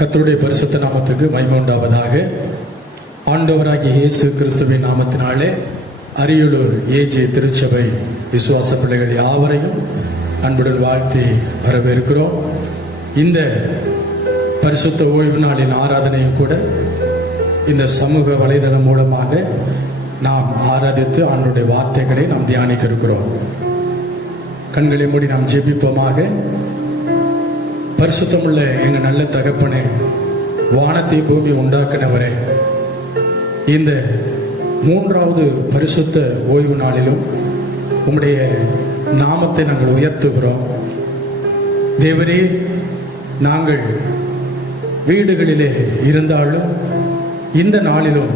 கர்த்தருடைய பரிசுத்த நாமத்துக்கு மகிமை உண்டாவதாக. ஆண்டவராகிய இயேசு கிறிஸ்துவின் நாமத்தினாலே அரியலூர் ஏஜே திருச்சபை விசுவாச பிள்ளைகள் யாவரையும் அன்புடன் வாழ்த்தி வரவேற்கிறோம். இந்த பரிசுத்த ஓய்வு நாளின் ஆராதனையும் கூட இந்த சமூக வலைதளம் மூலமாக நாம் ஆராதித்து ஆண்டவருடைய வார்த்தைகளை நாம் தியானிக்க இருக்கிறோம். கண்களை மூடி நாம் ஜெபிப்போமாக. பரிசுத்தமுள்ள எங்கள் நல்ல தகப்பனே, வானத்தை பூமி உண்டாக்கினவரே, இந்த மூன்றாவது பரிசுத்த ஓய்வு நாளிலும் உம்முடைய நாமத்தை நாங்கள் உயர்த்துகிறோம். தேவரே, நாங்கள் வீடுகளிலே இருந்தாலும் இந்த நாளிலும்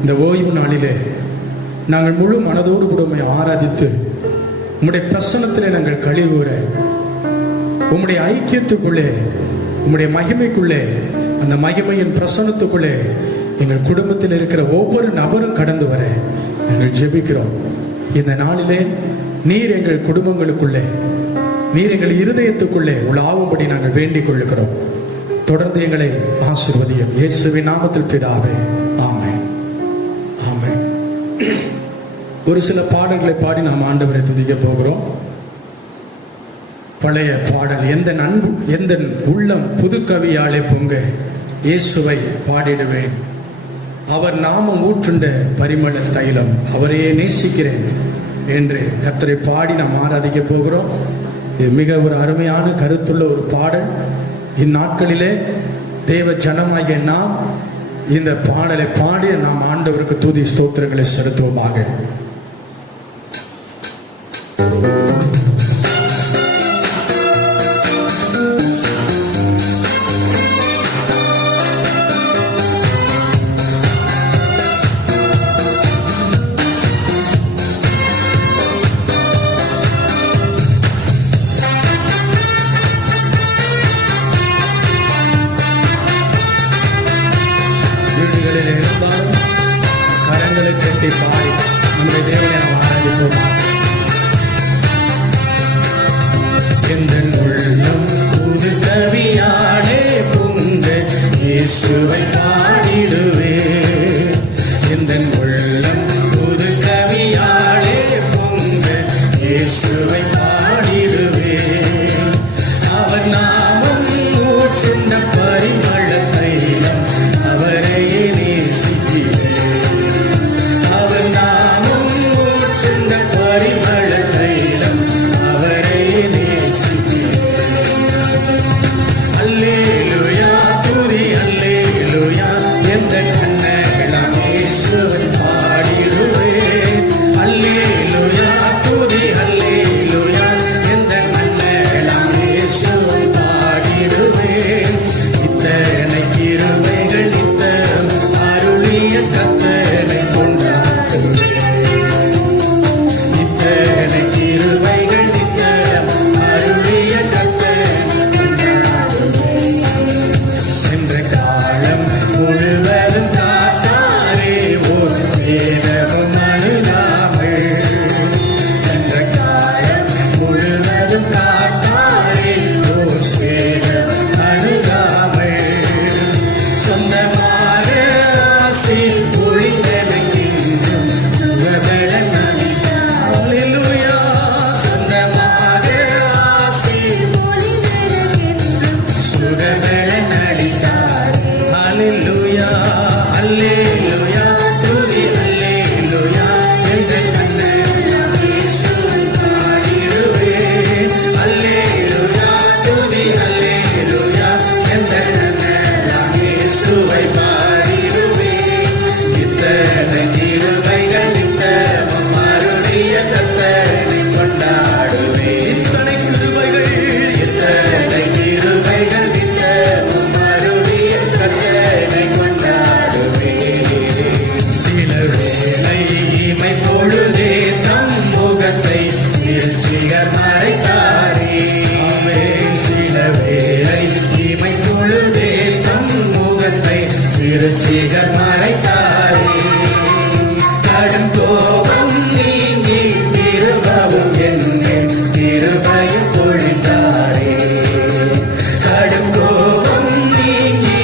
இந்த ஓய்வு நாளிலே நாங்கள் முழு மனதோடு கூட உம்மை ஆராதித்து உம்முடைய பிரசன்னத்திலே நாங்கள் கழிவுற உம்முடைய ஐக்கியத்துக்குள்ளே, உம்முடைய மகிமைக்குள்ளே, அந்த மகிமையின் பிரசன்னத்துக்குள்ளே எங்கள் குடும்பத்தில் இருக்கிற ஒவ்வொரு நபரும் கடந்து வர நாங்கள் ஜெபிக்கிறோம். இந்த நாளிலே நீர் எங்கள் குடும்பங்களுக்குள்ளே, நீர் எங்கள் இருதயத்துக்குள்ளே உலாவும்படி நாங்கள் வேண்டிக் கொள்ளுகிறோம். தொடர்ந்து எங்களை ஆசீர்வதியும். இயேசுவின் நாமத்தில் பிதாவே, ஆமென், ஆமென். ஒரு சில பாடல்களை பாடி நாம் ஆண்டவரை துதிக்க போகிறோம். பழைய பாடல், எந்த உள்ளம் புது கவியாலே பொங்க இயேசுவை பாடிடுவேன், அவர் நாமம் ஊற்றுண்ட பரிமள தைலம், அவரையே நேசிக்கிறேன் என்று கர்த்தரை பாடி நாம் ஆராதிக்க போகிறோம். இது மிக ஒரு அருமையான கருத்துள்ள ஒரு பாடல். இந்நாட்களிலே தேவ ஜனமாகிய நாம் இந்த பாடலை பாடி நாம் ஆண்டவருக்கு துதி ஸ்தோத்திரங்களை செலுத்துவோமாக. கரங்களை கட்டி பாடி நம்முடைய தேவனை நாம் ஆராதிப்போம். எந்த உள்ளம் புது கவியாலே பொங்க இயேசுவை பாடிடுவே, எந்த உள்ளம் புது கவியாலே பொங்க இயேசுவை பாடிடுவே, அவர் நாமம் ஊற்றுண்ட பரிமள தைலம், அவரையே கிருபையும் பொழிந்தாரே, கடும் கோபம் நீங்கி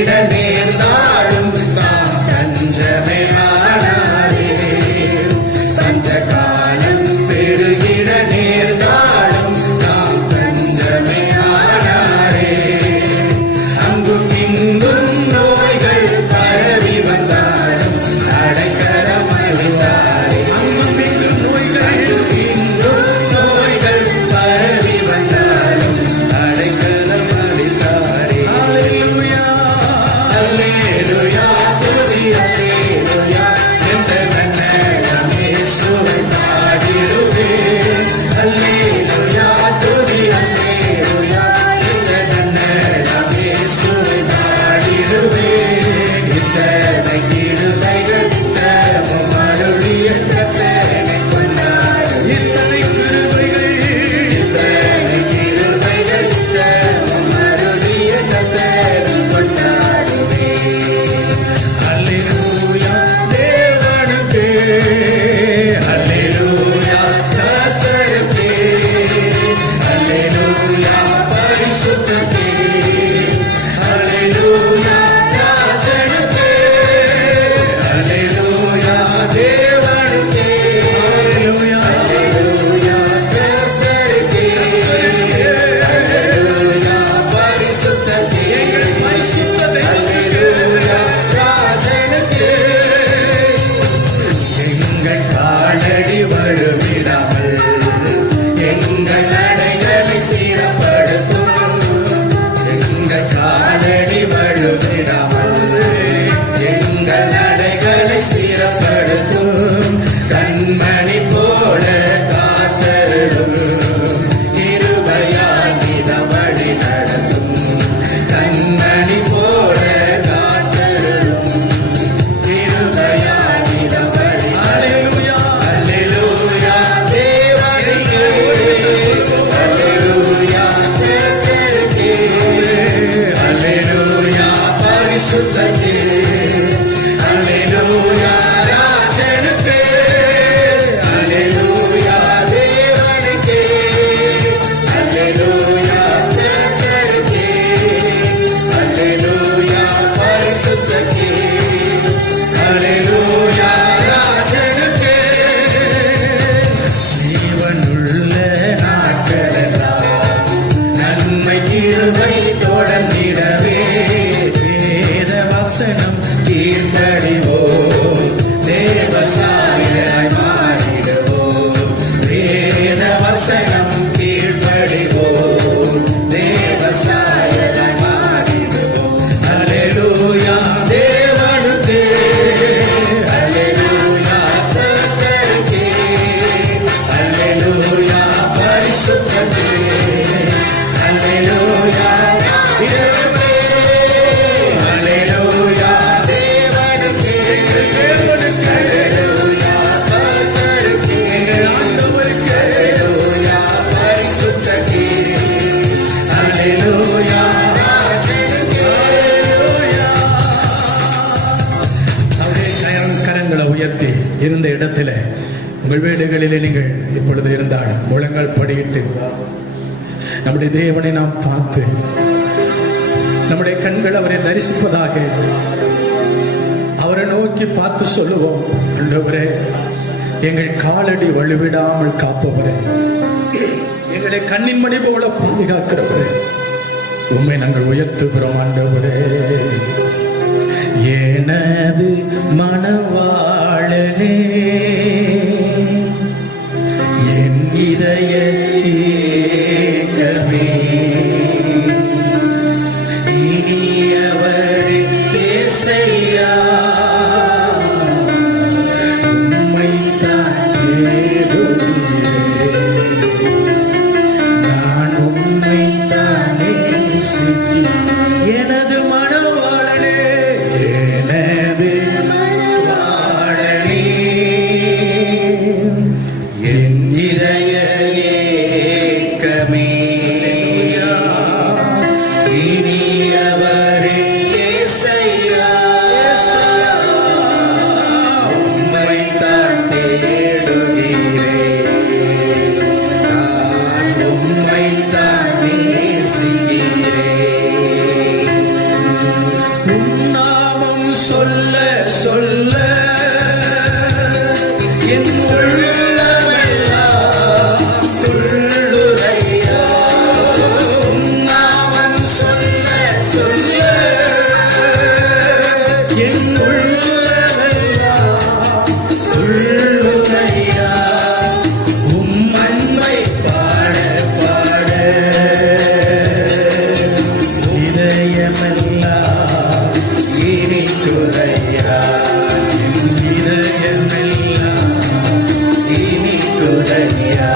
பெருகிட நேர்ந்தாலும் தாம் தஞ்சமே ஆனாரே. பஞ்ச காலம் பெருகிட நேர்ந்தாலும் தாம் தஞ்சமே ஆனாரே. அங்கும் இங்கும் நோய்கள் பரவி வந்தாலும் அடைக்கலம் அளித்தாரே. அங்கும் இங்கும் நோய்கள் பரவி வந்தாலும் அடைக்கலம் அளித்தாரே. அல்லேலூயா அல்லேலூயா துதி அல்லேலூயா என்ற நன்மையான இயேசுவை பாடிடுவேன். அல்லேலூயா துதி அல்லேலூயா என்ற நன்மையான இயேசுவை பாடிடுவேன். இத்தனை கிருபைகள் இத்தமும் அருளிய கர்த்தனை கொண்டாடுவேன். இத்தனை கிருபைகள் இத்தமும் அருளிய கர்த்தனை கொண்டாடுவேன். அல்லேலூயா தேவனுக்கே, அல்லேலூயா கர்த்தருக்கே, அல்லேலூயா பரிசுத்தருக்கே, அல்லேலூயா ராஜனுக்கே, அல்லேலூயா தேவனுக்கே, அல்லேலூயா கர்த்தருக்கே, அல்லேலூயா பரிசுத்தருக்கே, அல்லேலூயா ராஜனுக்கே. எங்கள் காலடி வழுவிடாமல் எங்கள் நடைகளை சீரப்படுத்தும். எங்கள் காலடி வழுவிடாமல் எங்கள் நடைகளை சீரப்படுத்தும். கண்மணி போல காத்தருளும், கிருபையால் நிதவழி நடத்தும். கண்மணி போல காத்தருளும், கிருபையால் நிதவழி. அல்லேலூயா அல்லேலூயா தேவனுக்கே, அல்லேலூயா கர்த்தருக்கே, அல்லேலூயா பரிசுத்தருக்கே, அல்லேலூயா ராஜனுக்கே, அல்லேலூயா தேவனுக்கே, அல்லேலூயா கர்த்தருக்கே, அல்லேலூயா பரிசுத்தருக்கே, அல்லேலூயா ராஜனுக்கே. ஜீவனுள்ள நாட்களெல்லாம் நன்மை கிருபை தொடர்ந்திடவே வேத வசனம் தீர்த்தடிவோம், தேவசாயராய் மாறிடுவோம். வேத வசனம் கீழ்ப்படிவோம், தேவசாயராய் மாறிடுவோம். அல்லேலூயா தேவனுக்கே, அல்லேலூயா கர்த்தருக்கே, அல்லேலூயா பரிசுத்தருக்கே, அல்லேலூயா தேவனுக்கே, அல்லேலூயா தேவனுக்கே, அல்லேலூயா கர்த்தருக்கே, அல்லேலூயா பரிசுத்தருக்கே, அல்லேலூயா ராஜனுக்கே. நம்முடைய கரங்களை உயர்த்தி இருந்த இடத்திலே உங்கள் வீடுகளிலே நீங்கள் இப்பொழுது இருந்தால் முழங்கால் படியிட்டு நம்முடைய தேவனை நாம் பார்த்து நம்முடைய கண்கள் அவரை தரிசிப்பதாக அவரை நோக்கி பார்த்து சொல்லுவோம், ஆண்டவரே எங்கள் காலடி வழுவிடாமல் காப்பவரே, எங்களை கண்ணின் மணி போல பாதுகாக்கிறவரே, உம்மை நாங்கள் உயர்த்துகிறோம். ஆண்டவரே எனது மணவாளனே, என் இதய ஏக்கமே, இனியவரே தேசையா, உம்மைத்தான் தேடுகிறேன். நான் உம்மைத்தான் நேசிக்கிறேன். எனது மணவாளனே, நாமம் சொல்ல சொல்ல என் உள்ளமெல்லாம் துள்ளுதையா. நாமம் சொல்ல சொல்ல என் உள்ளமெல்லாம் துள்ளுதையா. உம்மன்மை பாட பாட இதயமெல்லாம் இனிக்குதையா. இதயமெல்லாம் இனிக்குதையா.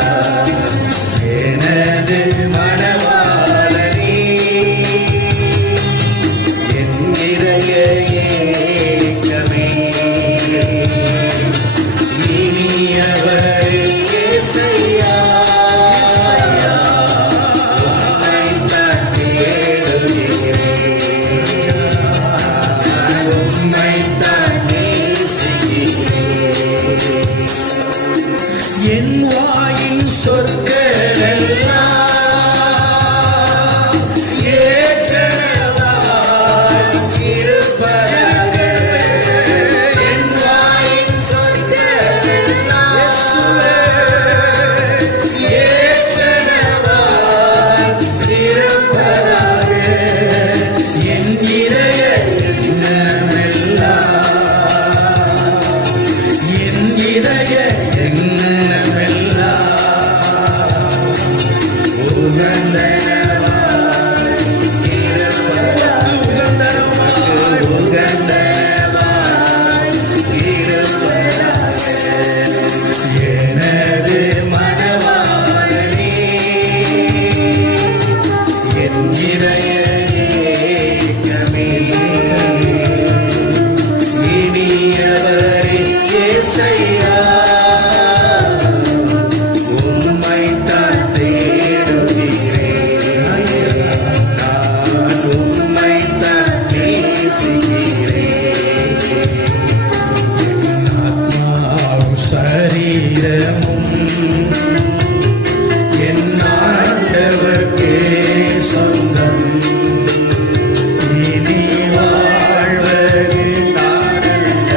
எனது மணவாளனே, என் இதய ஏக்கமே, இனியவர் இயேசையா. உம்மைத்தான் தேடுகிறேன், உம்மைத்தான் நேசிக்கிறேன். என் வாயின் சொற்களெல்லாம் ஏற்றனவாய் இருப்பதாக. என் வாயின் சொற்களெல்லாம் ஏற்றனவாய் இருப்பதாக. என் இதய எண்ணமெல்லாம், என் இதய எண்ணமெல்லாம் உகந்தனவாய் இருப்பதாக. உகந்தனவாய் இருப்பதாக. எனது மணவாளனே, என் இதய ஏக்கமே, இனியவர் இயேசையா. உம்மைத்தான் தேடுகிறேன், நான் உம்மைத்தான் நேசிக்கிறேன். ஆத்மாவும் சரீரமும் என் ஆண்டவர்க்கே சொந்தம். இனி வாழ்வது நானல்ல,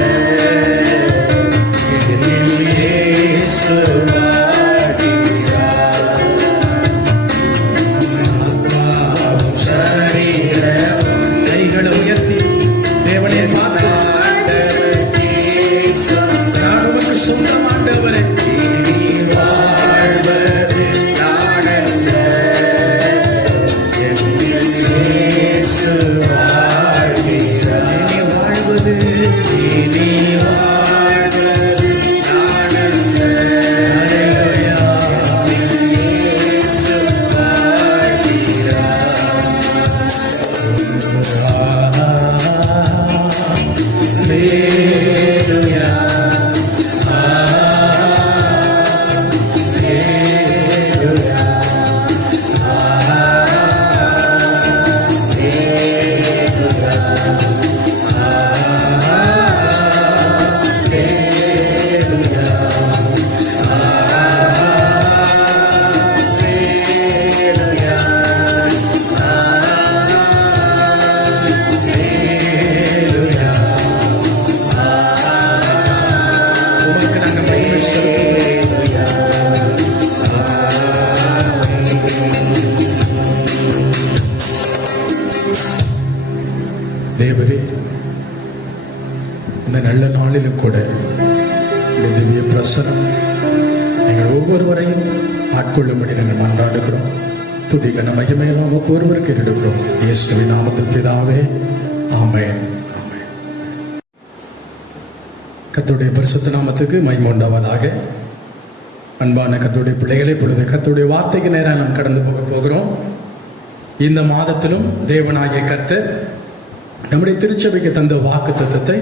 என்னில் இயேசு வாழ்கிறார். ஆத்மாவும் சரீரமும். கைகளை உயர்த்தி தேவனே பார்த்து, நான் உமக்கு சொந்தம் ஆண்டவரே. இனி வாழ்வது நானல்ல, என்னில் இயேசு வாழ்கிறார். இனி வாழ்வது, இனி வாழ்வது நானல்ல, அல்லேலூயா. என்னில் இயேசு வாழ்கிறார். அல்லேலூயா. அல்லேலூயா. உமக்கு நாங்கள் மகிமை செலுத்துகிறோம். தேவரே, இந்த நல்ல நாளிலும் கூட இந்த திவ்ய பிரசனம் நீங்கள் ஒவ்வொருவரையும் ஆட்கொள்ளும்படி நாங்கள் மன்றாடுகிறோம். துதி கன மகிமையெல்லாம் நமக்கு ஒருவருக்கு எடுக்கிறோம். இயேசுவின் நாமத்தில் பிதாவே, ஆமென். ஆமென். கர்த்தருடைய பரிசுத்த நாமத்துக்கு மகிமை உண்டாவதாக. அன்பான கர்த்தருடைய பிள்ளைகளை, பொழுது கர்த்தருடைய வார்த்தைக்கு நேராக நாம் கடந்து போகிறோம். இந்த மாதத்திலும் தேவனாகிய கர்த்தர் நம்முடைய திருச்சபைக்கு தந்த வாக்கு தத்தத்தை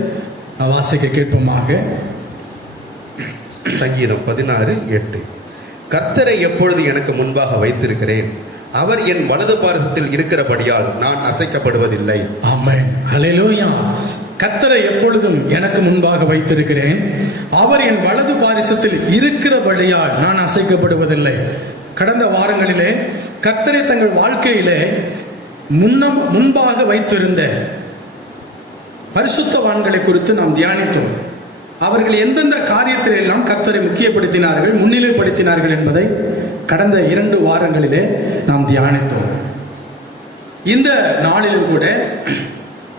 வாசிக்க கேட்போமாக. சங்கீதம் 16:8. கர்த்தரை எப்பொழுது எனக்கு முன்பாக வைத்திருக்கிறேன், அவர் என் வலது பாரசத்தில் இருக்கிறபடியால் நான் அசைக்கப்படுவதில்லை. ஆமென். ஹல்லேலூயா. கர்த்தரை எப்பொழுதும் எனக்கு முன்பாக வைத்திருக்கிறேன், அவர் என் வலது பாரிசத்தில் இருக்கிறபடியால் நான் அசைக்கப்படுவதில்லை. கடந்த வாரங்களிலே கர்த்தரை தங்கள் வாழ்க்கையிலே முன்பாக வைத்திருந்த பரிசுத்தவான்களை குறித்து நாம் தியானித்தோம். அவர்கள் எந்தெந்த காரியத்தில் எல்லாம் கர்த்தரை முக்கியப்படுத்தினார்கள், முன்னிலைப்படுத்தினார்கள் என்பதை கடந்த 2 வாரங்களிலே நாம் தியானித்தோம். இந்த நாளிலும் கூட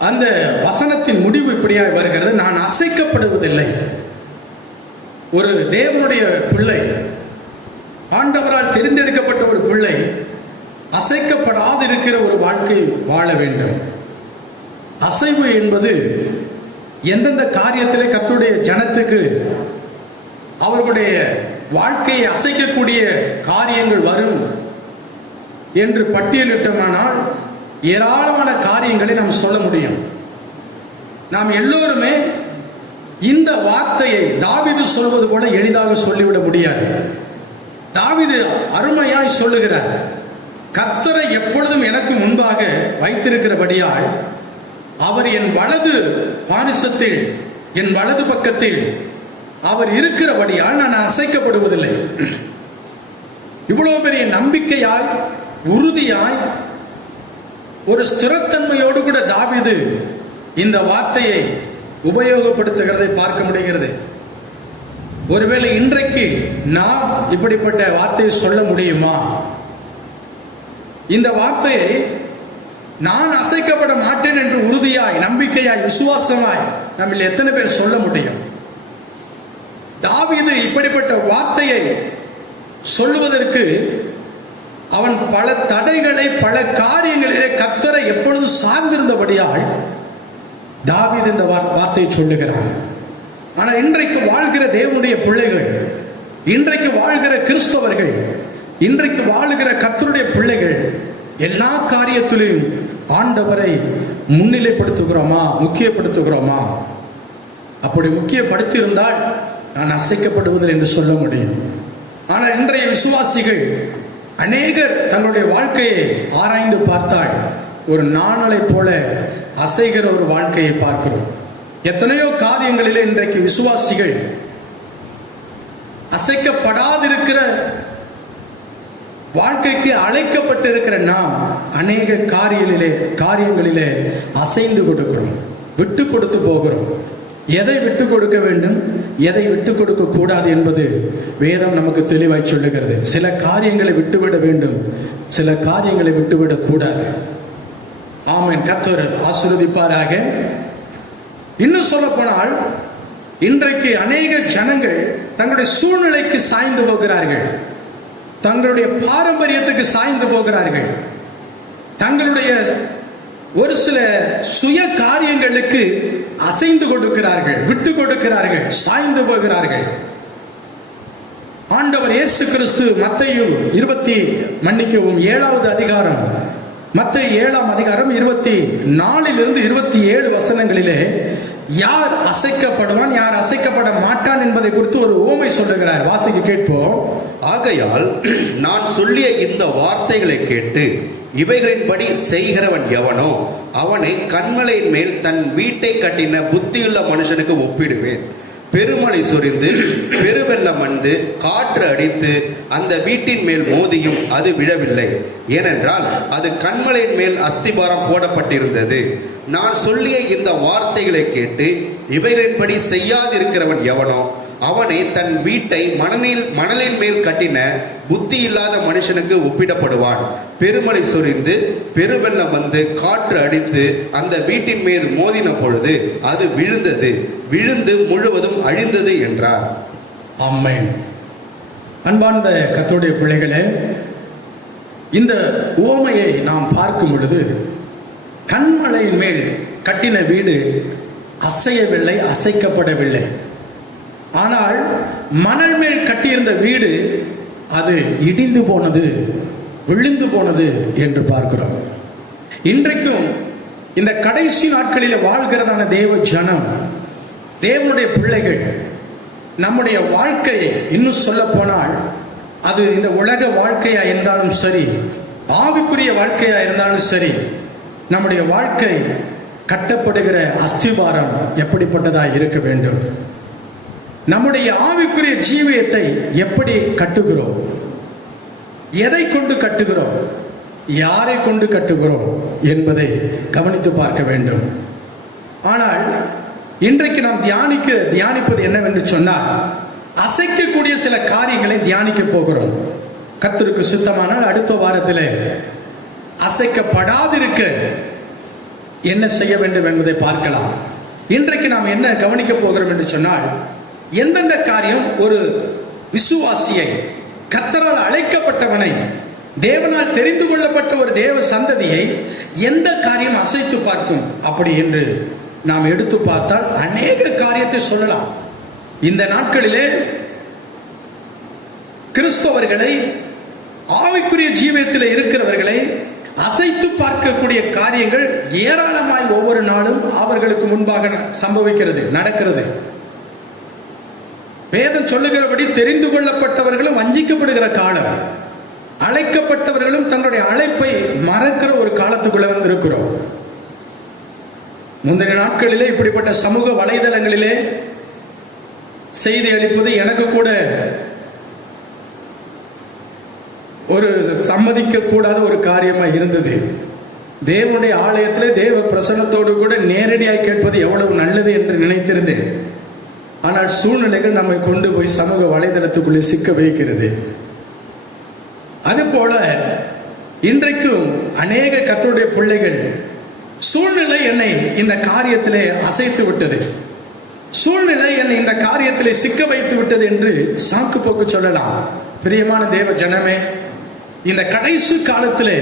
அந்த வசனத்தின் முடிவு இப்படியாய் வருகிறது, நான் அசைக்கப்படுவதில்லை. ஒரு தேவனுடைய பிள்ளை, ஆண்டவரால் தெரிந்தெடுக்கப்பட்ட ஒரு பிள்ளை அசைக்கப்படாது இருக்கிற ஒரு வாழ்க்கை வாழ வேண்டும். அசைவு என்பது எந்தெந்த காரியத்திலே கர்த்தருடைய ஜனத்துக்கு அவர்களுடைய வாழ்க்கையை அசைக்கக்கூடிய காரியங்கள் வரும் என்று பட்டியலிட்டோமானால் ஏராளமான காரியங்களை நாம் சொல்ல முடியும். நாம் எல்லோருமே இந்த வார்த்தையை தாவீது சொல்வது போல எளிதாக சொல்லிவிட முடியாது. தாவீது அருமையாய் சொல்லுகிறார், கர்த்தரை எப்பொழுதும் எனக்கு முன்பாக வைத்திருக்கிறபடியால் அவர் என் வலது பாரிசத்தில், என் வலது பக்கத்தில் அவர் இருக்கிறபடியால் நான் அசைக்கப்படுவதில்லை. இவ்வளவு பெரிய நம்பிக்கையாய், உறுதியாய், ஒரு ஸ்திரத்தன்மையோடு கூட தாவீது இந்த வார்த்தையை உபயோகப்படுத்துகிறதை பார்க்க முடிகிறது. ஒருவேளை இன்றைக்கு நாம் இப்படிப்பட்ட வார்த்தையை சொல்ல முடியுமா? இந்த வார்த்தையை நான் அசைக்கப்பட மாட்டேன் என்று உறுதியாய், நம்பிக்கையாய், விசுவாசமாய் நம்ம எத்தனை பேர் சொல்ல முடியும்? தாவீது இப்படிப்பட்ட வார்த்தையை சொல்லுவதற்கு அவன் பல தடைகளை, பல காரியங்களிலே கர்த்தரை எப்பொழுதும் சார்ந்திருந்தபடியால் தாவீது இந்த வார்த்தையை சொல்லுகிறான். ஆனால் இன்றைக்கு வாழ்கிற தேவனுடைய பிள்ளைகள், இன்றைக்கு வாழ்கிற கிறிஸ்தவர்கள், இன்றைக்கு வாழ்கிற கர்த்தருடைய பிள்ளைகள் எல்லா காரியத்திலும் ஆண்டவரை முன்னிலைப்படுத்துகிறோமா, முக்கியப்படுத்துகிறோமா? அப்படி முக்கியப்படுத்தி இருந்தால் நான் அசைக்கப்படுவதில்லை என்று சொல்ல முடியும். ஆனால் இன்றைய விசுவாசிகள் அநேகர் தங்களுடைய வாழ்க்கையை ஆராய்ந்து பார்த்தால் ஒரு நாணலை போல அசைகிற ஒரு வாழ்க்கையை பார்க்கிறோம். எத்தனையோ காரியங்களிலே இன்றைக்கு விசுவாசிகள் அசைக்கப்படாதிருக்கிற வாழ்க்கைக்கு அழைக்கப்பட்டிருக்கிற நாம் அநேக காரியங்களிலே அசைந்து கொடுக்கிறோம், விட்டு கொடுத்து போகிறோம். எதை விட்டு கொடுக்க வேண்டும், எதை விட்டு கொடுக்க கூடாது என்பது வேதம் நமக்கு தெளிவாய் சொல்லுகிறது. சில காரியங்களை விட்டுவிட வேண்டும், சில காரியங்களை விட்டுவிடக் கூடாது. ஆமென். கர்த்தர் ஆசீர்வதிப்பாராக. இன்னும் சொல்ல போனால் இன்றைக்கு அநேக ஜனங்கள் தங்களுடைய சூழ்நிலைக்கு சாய்ந்து போகிறார்கள், தங்களுடைய பாரம்பரியத்துக்கு சாய்ந்து போகிறார்கள், தங்களுடைய ஒரு சில சுய காரியங்களுக்கு அசைந்து கொடுக்கிறார்கள், விட்டு கொடுக்கிறார்கள், சாய்ந்து போகிறார்கள். ஆண்டவர் இயேசு கிறிஸ்து மத்தேயு 7வது அதிகாரம், மத்தேயு 7ஆம் அதிகாரம் 24 27 வசனங்களிலே யார் அசைக்கப்படுவான், யார் அசைக்கப்பட மாட்டான் என்பதை குறித்து ஒரு உவமை சொல்லுகிறார். வாசிக்க கேட்போம். ஆகையால் நான் சொல்லிய இந்த வார்த்தைகளை கேட்டு இவைகளின்படி செய்கிறவன் எவனோ அவனை கன்மலையின் மேல் தன் வீட்டை கட்டின புத்தியுள்ள மனுஷனுக்கு ஒப்பிடுவேன். பெருமழை சொரிந்து பெருவெள்ளம் வந்து காற்று அடித்து அந்த வீட்டின் மேல் மோதியும் அது விழவில்லை, ஏனென்றால் அது கன்மலையின் மேல் அஸ்திபாரம் போடப்பட்டிருந்தது. நான் சொல்லிய இந்த வார்த்தைகளை கேட்டு இவைகளின்படி செய்யாதிருக்கிறவன் எவனோ அவனை தன் வீட்டை மணலின் மேல் கட்டின புத்தி இல்லாத மனுஷனுக்கு ஒப்பிடப்படுவான். பெருமழை சொரிந்து பெருவெள்ளம் வந்து காற்று அடித்து அந்த வீட்டின் மேல் மோதின பொழுது அது விழுந்தது, விழுந்து முழுவதும் அழிந்தது என்றார். ஆமென். அன்பார்ந்த கர்த்தருடைய பிள்ளைகளே, இந்த உவமையை நாம் பார்க்கும் பொழுது கன்மலையின் மேல் கட்டின வீடு அசையவில்லை, அசைக்கப்படவில்லை. ஆனால் மணல் மேல் கட்டியிருந்த வீடு அது இடிந்து போனது, விழுந்து போனது என்று பார்க்கிறோம். இன்றைக்கும் இந்த கடைசி நாட்களில் வாழ்கிறதான தேவ ஜனம், தேவனுடைய பிள்ளைகள், நம்முடைய வாழ்க்கையை இன்னும் சொல்ல போனால் அது இந்த உலக வாழ்க்கையா இருந்தாலும் சரி, ஆவிக்குரிய வாழ்க்கையா இருந்தாலும் சரி, நம்முடைய வாழ்க்கை கட்டப்படுகிற அஸ்திபாரம் எப்படிப்பட்டதாக இருக்க வேண்டும்? நம்முடைய ஆவிக்குரிய ஜீவியத்தை எப்படி கட்டுகிறோம்? எதை கொண்டு கட்டுகிறோம்? யாரை கொண்டு கட்டுகிறோம் என்பதை கவனித்து பார்க்க வேண்டும். ஆனால் இன்றைக்கு நாம் தியானிப்பது என்னவென்று சொன்னால், அசைக்கக்கூடிய சில காரியங்களை தியானிக்க போகிறோம். கர்த்தருக்கு சித்தமானால் அடுத்த வாரத்தில் அசைக்கப்படாதிருக்க என்ன செய்ய வேண்டும் என்பதை பார்க்கலாம். இன்றைக்கு நாம் என்ன கவனிக்க போகிறோம் என்று சொன்னால், எந்தெந்த காரியம் ஒரு விசுவாசியை, கர்த்தரால் அழைக்கப்பட்டவனை, தேவனால் தெரிந்து கொள்ளப்பட்ட ஒரு தேவ சந்ததியை எந்த காரியம் அசைத்து பார்க்கும் அப்படி என்று நாம் எடுத்து பார்த்தால் அநேக காரியத்தை சொல்லலாம். இந்த நாட்களிலே கிறிஸ்தவர்களை, ஆவிக்குரிய ஜீவியத்தில் இருக்கிறவர்களை அசைத்து பார்க்கக்கூடிய காரியங்கள் ஏராளமாய் ஒவ்வொரு நாளும் அவர்களுக்கு முன்பாக சம்பவிக்கிறது, நடக்கிறது. வேதம் சொல்லுகிறபடி தெரிந்து கொள்ளப்பட்டவர்களும் வஞ்சிக்கப்படுகிற காலம், அழைக்கப்பட்டவர்களும் தங்களுடைய அழைப்பை மறக்கிற ஒரு காலத்துக்குள்ள இருக்கிறோம். முந்தைய நாட்களிலே இப்படிப்பட்ட சமூக வலைதளங்களிலே செய்தி அளிப்பது எனக்கு கூட ஒரு சம்மதிக்க கூடாத ஒரு காரியமா இருந்தது. தேவனுடைய ஆலயத்திலே தேவ பிரசன்னத்தோடு கூட நேரடியாக கேட்பது எவ்வளவு நல்லது என்று நினைத்திருந்தேன். ஆனால் சூழ்நிலைகள் நம்மை கொண்டு போய் சமூக வலைதளத்துக்குள்ளே சிக்க வைக்கிறது. அதுபோல இன்றைக்கும் அநேக கர்த்தருடைய பிள்ளைகள், சூழ்நிலை என்னை இந்த காரியத்திலே அசைத்து விட்டது, சூழ்நிலை என்னை இந்த காரியத்திலே சிக்க வைத்து விட்டது என்று சாக்கு போக்கு சொல்லலாம். பிரியமான தேவ ஜனமே, இந்த கடைசி காலத்திலே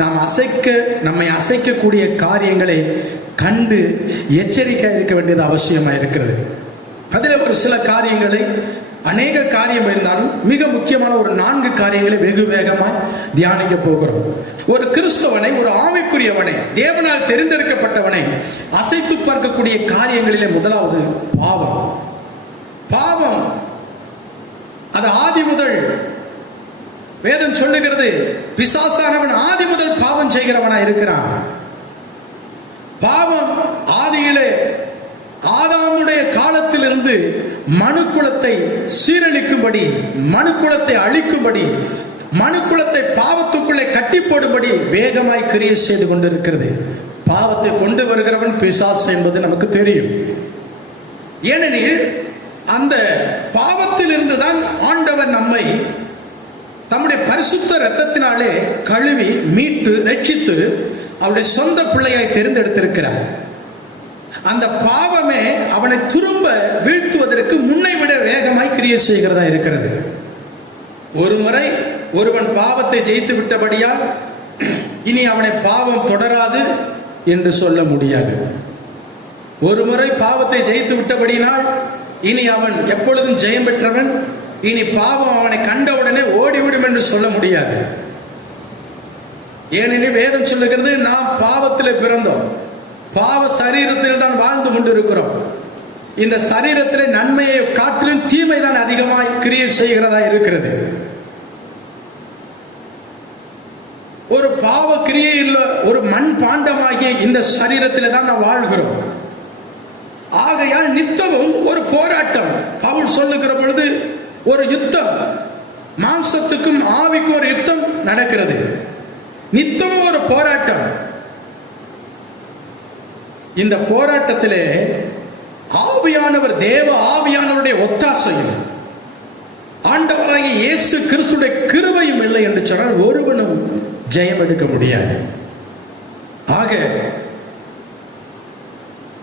நாம் நம்மை அசைக்கக்கூடிய காரியங்களை கண்டு எச்சரிக்கையாக இருக்க வேண்டியது அவசியமாக இருக்கிறது. அதில் ஒரு சில காரியங்களை, அநேக காரியம் இருந்தாலும் மிக முக்கியமான ஒரு 4 காரியங்களை வெகு வேகமாக தியானிக்க போகிறோம். ஒரு கிறிஸ்தவனை, ஒரு ஆவிக்குரியவனை, தேவனால் தெரிந்தெடுக்கப்பட்டவனை அசைத்து பார்க்கக்கூடிய காரியங்களிலே முதலாவது பாவம். பாவம் அது ஆதி முதல், வேதம் சொல்லுகிறது, பிசாசானவன் ஆதி முதல் பாவம் செய்கிறவனா இருக்கிறான். பாவம் ஆதியிலே ஆதாமுடைய காலத்திலிருந்து மனுக்குலத்தை சீரழிக்கும்படி, மனுக்குலத்தை அழிக்கும்படி, மனுக்குலத்தை பாவத்துக்குள்ளே கட்டி போடும்படி வேகமாய் கிரியை செய்து கொண்டிருக்கிறது. பாவத்தை கொண்டு வருகிறவன் பிசாசு என்பது நமக்கு தெரியும். ஏனெனில் அந்த பாவத்தில் இருந்துதான் ஆண்டவர் நம்மை தம்முடைய பரிசுத்த இரத்தத்தினாலே கழுவி மீட்டு ரட்சித்து அவருடைய சொந்த பிள்ளையாய் தெரிந்தெடுத்திருக்கிறார். அந்த பாவமே அவனை திரும்ப வீழ்த்துவதற்கு முன்னை விட வேகமாய் கிரியை செய்கிறதா இருக்கிறது. ஒரு முறை ஒருவன் பாவத்தை ஜெயித்து விட்டபடியால் இனி அவனை பாவம் தொடராது என்று சொல்ல முடியாது. ஒரு முறை பாவத்தை ஜெயித்து விட்டபடியினால் இனி அவன் எப்பொழுதும் ஜெயம் பெற்றவன், இனி பாவம் அவனை கண்டவுடனே ஓடிவிடும் என்று சொல்ல முடியாது. ஏனெனில் வேதம் சொல்லுகிறது, நாம் பாவத்தில் பிறந்தோம், பாவ சரீரத்தில் தான் வாழ்ந்து கொண்டிருக்கிறோம். இந்த சரீரத்தில் நன்மையை காட்டிலும் தீமை தான் அதிகமாய் கிரியை செய்கிறதா இருக்கிறது. ஒரு பாவ கிரியையில் ஒரு மண் பாண்டமாகிய இந்த சரீரத்தில் தான் நாம் வாழ்கிறோம். ஆகையால் நித்தமும் ஒரு போராட்டம். பவுல் சொல்லுகிற பொழுது ஒரு யுத்தம், மாம்சத்துக்கும் ஆவிக்கும் ஒரு யுத்தம் நடக்கிறது. நித்தமும் ஒரு போராட்டம். இந்த போராட்டத்திலே ஆவியானவர், தேவ ஆவியானவருடைய ஒத்தாசையும் ஆண்டவராகிய இயேசு கிறிஸ்துடைய கிருபையும் இல்லை என்று சொன்னால் ஒருவனும் ஜெயம் எடுக்க முடியாது. ஆக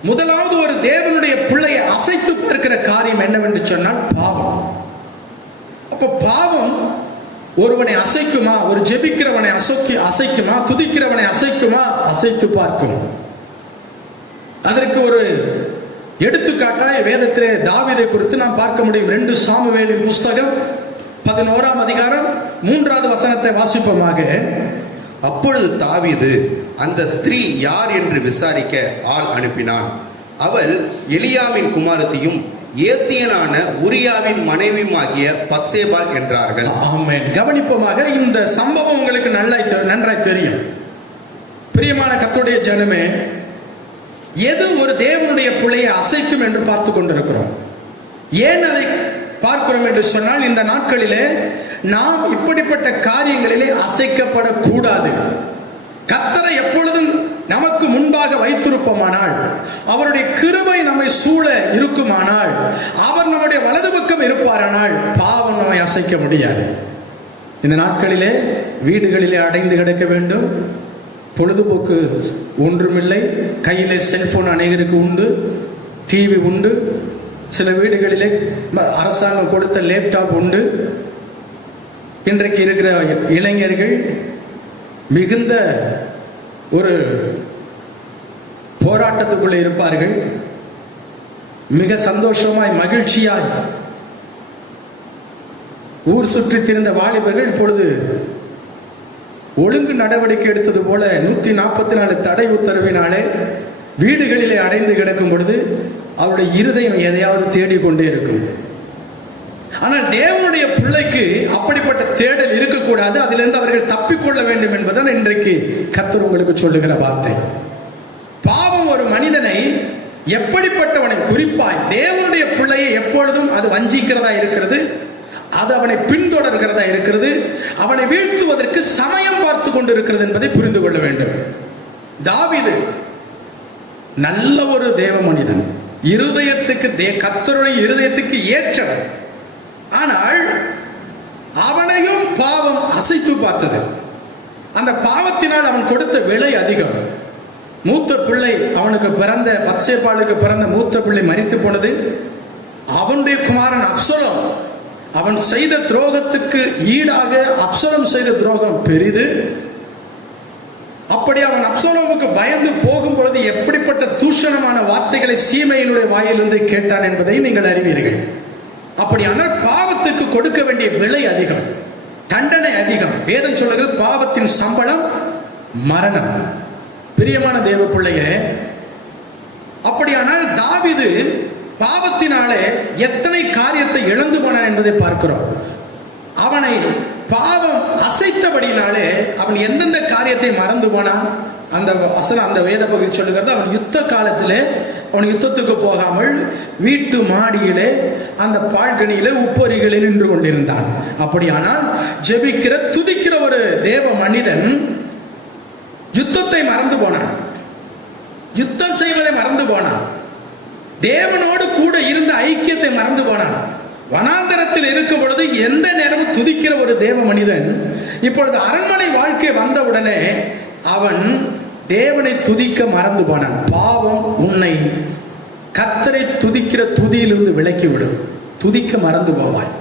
முதலாவது ஒரு தேவனுடைய பிள்ளையை அசைத்து பார்க்கிற காரியம் என்னவென்று சொன்னால் பாவம். அப்ப பாவம் ஒருவனை அசைக்குமா? ஒரு ஜெபிக்கிறவனை அசைக்குமா? துதிக்கிறவனை அசைக்குமா? அசைத்து பார்க்கும். அதற்கு ஒரு எடுத்துக்காட்டாய் வேதத்திலே தாவீதை குறித்து நாம் பார்க்க முடியும். 2 சாமுவேலின் புஸ்தகம் 11ஆம் அதிகாரம் 3வது வசனத்தை வாசிப்போமாக. அப்பொழுது தாவீது அந்த ஸ்திரீ யார் என்று விசாரிக்க ஆள் அனுப்பினான். அவள் எலியாவின் குமாரத்தியும் ஏத்தியனான உரியாவின் மனைவியுமாகிய பத்சேபா என்றார்கள். ஆமென். கவனிப்போமாக. இந்த சம்பவம் உங்களுக்கு நன்றாய் தெரியும். பிரியமான கர்த்தருடைய ஜனமே, எது ஒரு தேவனுடைய பிள்ளையை அசைக்கும் என்று பார்த்து கொண்டிருக்கிறோம். ஏன் அதை பார்க்கிறோம் என்று சொன்னால், இந்த நாட்களிலே நாம் இப்படிப்பட்ட காரியங்களிலே அசைக்கப்படக்கூடாது. கர்த்தரை எப்பொழுதும் நமக்கு முன்பாக வைத்திருப்போமானால், அவருடைய கிருபை நம்மை நம்மை சூழ இருக்குமானால், அவர் நம்முடைய வலது பக்கம் இருப்பாரானால் பாவம் நம்மை அசைக்க முடியாது. இந்த நாட்களிலே வீடுகளிலே அடைந்து கிடக்க வேண்டும், பொழுதுபோக்கு ஒன்றுமில்லை, கையிலே செல்போன் அநேகருக்கு உண்டு, டிவி உண்டு, சில வீடுகளிலே அரசாங்கம் கொடுத்த லேப்டாப் உண்டு. இன்றைக்கு இருக்கிற இளைஞர்கள் மிகுந்த ஒரு போராட்டத்துக்குள்ளே இருப்பார்கள். மிக சந்தோஷமாய் மகிழ்ச்சியாய் ஊர் சுற்றி திரிந்த வாலிபர்கள் இப்பொழுது ஒழுங்கு நடவடிக்கை எடுத்தது போல 144 தடை உத்தரவினாலே வீடுகளிலே அடைந்து கிடக்கும் பொழுது அவருடைய இருதயம் எதையாவது தேடிக்கொண்டே இருக்கும். ஆனால் தேவனுடைய பிள்ளைக்கு அப்படிப்பட்ட தேடல் இருக்கக்கூடாது. அதிலிருந்து அவர்கள் தப்பிக்கொள்ள வேண்டும் என்பதுதான் இன்றைக்கு கர்த்தர் உங்களுக்கு சொல்லுகிற வார்த்தை. பாவம் ஒரு மனிதனை எப்படிப்பட்டவனை, குறிப்பாய் தேவனுடைய பிள்ளையை எப்பொழுதும் அது வஞ்சிக்கிறதா இருக்கிறது, அது அவனை பின்தொடர்கிறதா இருக்கிறது, அவனை வீழ்த்துவதற்கு சமயம் பார்த்து கொண்டிருக்கிறது என்பதை புரிந்து கொள்ள வேண்டும். தாவீது நல்ல ஒரு தேவ மனிதன், இருதயத்துக்கு கர்த்தருடைய இருதயத்துக்கு ஏற்றவன். ஆனால் அவனையும் பாவம் அசைத்து பார்த்தது. அந்த பாவத்தினால் அவன் கொடுத்த விலை அதிகம். மூத்த பிள்ளை, அவனுக்கு பிறந்த பத்சேபாளுக்கு பிறந்த மூத்த பிள்ளை மரித்து போனது. அவனுடைய குமாரன் அப்சலோம், அவன் செய்த துரோகத்துக்கு ஈடாக அப்சலோம் செய்த துரோகம் பெரிது. அப்படி அவன் அப்சலோமுக்கு பயந்து போகும் பொழுது எப்படிப்பட்ட தூஷணமான வார்த்தைகளை சீமையினுடைய வாயிலிருந்து கேட்டான் என்பதை நீங்கள் அறிவீர்கள். அப்படியானால் பாவத்துக்கு கொடுக்க வேண்டிய விலை அதிகம், தண்டனை அதிகம். வேதம் சொல்லுகிறது பாவத்தின் சம்பளம் மரணம். பிரியமான தேவ பிள்ளைகளே, அப்படியானால் தாவீது பாவத்தினாலே எத்தனை காரியத்தை இழந்து போனான் என்பதை பார்க்கிறோம். அவனை பாவம் அசைத்தபடினாலே அவன் எந்தெந்த காரியத்தை மறந்து போனான்? அந்த வேத பகுதி சொல்லுகிறது, அவன் யுத்த காலத்திலே அவன் யுத்தத்துக்கு போகாமல் வீட்டு மாடியிலே அந்த பால்கனியிலே உப்பரிகளில் நின்று கொண்டிருந்தான். அப்படியானால் ஜெபிக்கிற துதிக்கிற ஒரு தேவ மனிதன் யுத்தத்தை மறந்து போனான், யுத்தம் செய்வதை மறந்து போனான், தேவனோடு கூட இருந்த ஐக்கியத்தை மறந்து போனான். வனாந்தரத்தில் இருக்கும் பொழுது எந்த நேரமும் துதிக்கிற ஒரு தேவ மனிதன் இப்பொழுது அரண்மனை வாழ்க்கை வந்தவுடனே அவன் தேவனை துதிக்க மறந்து போனான். பாவம் உன்னை கர்த்தரை துதிக்கிற துதியிலிருந்து விலக்கிவிடும். துதிக்க மறந்து போவாய்,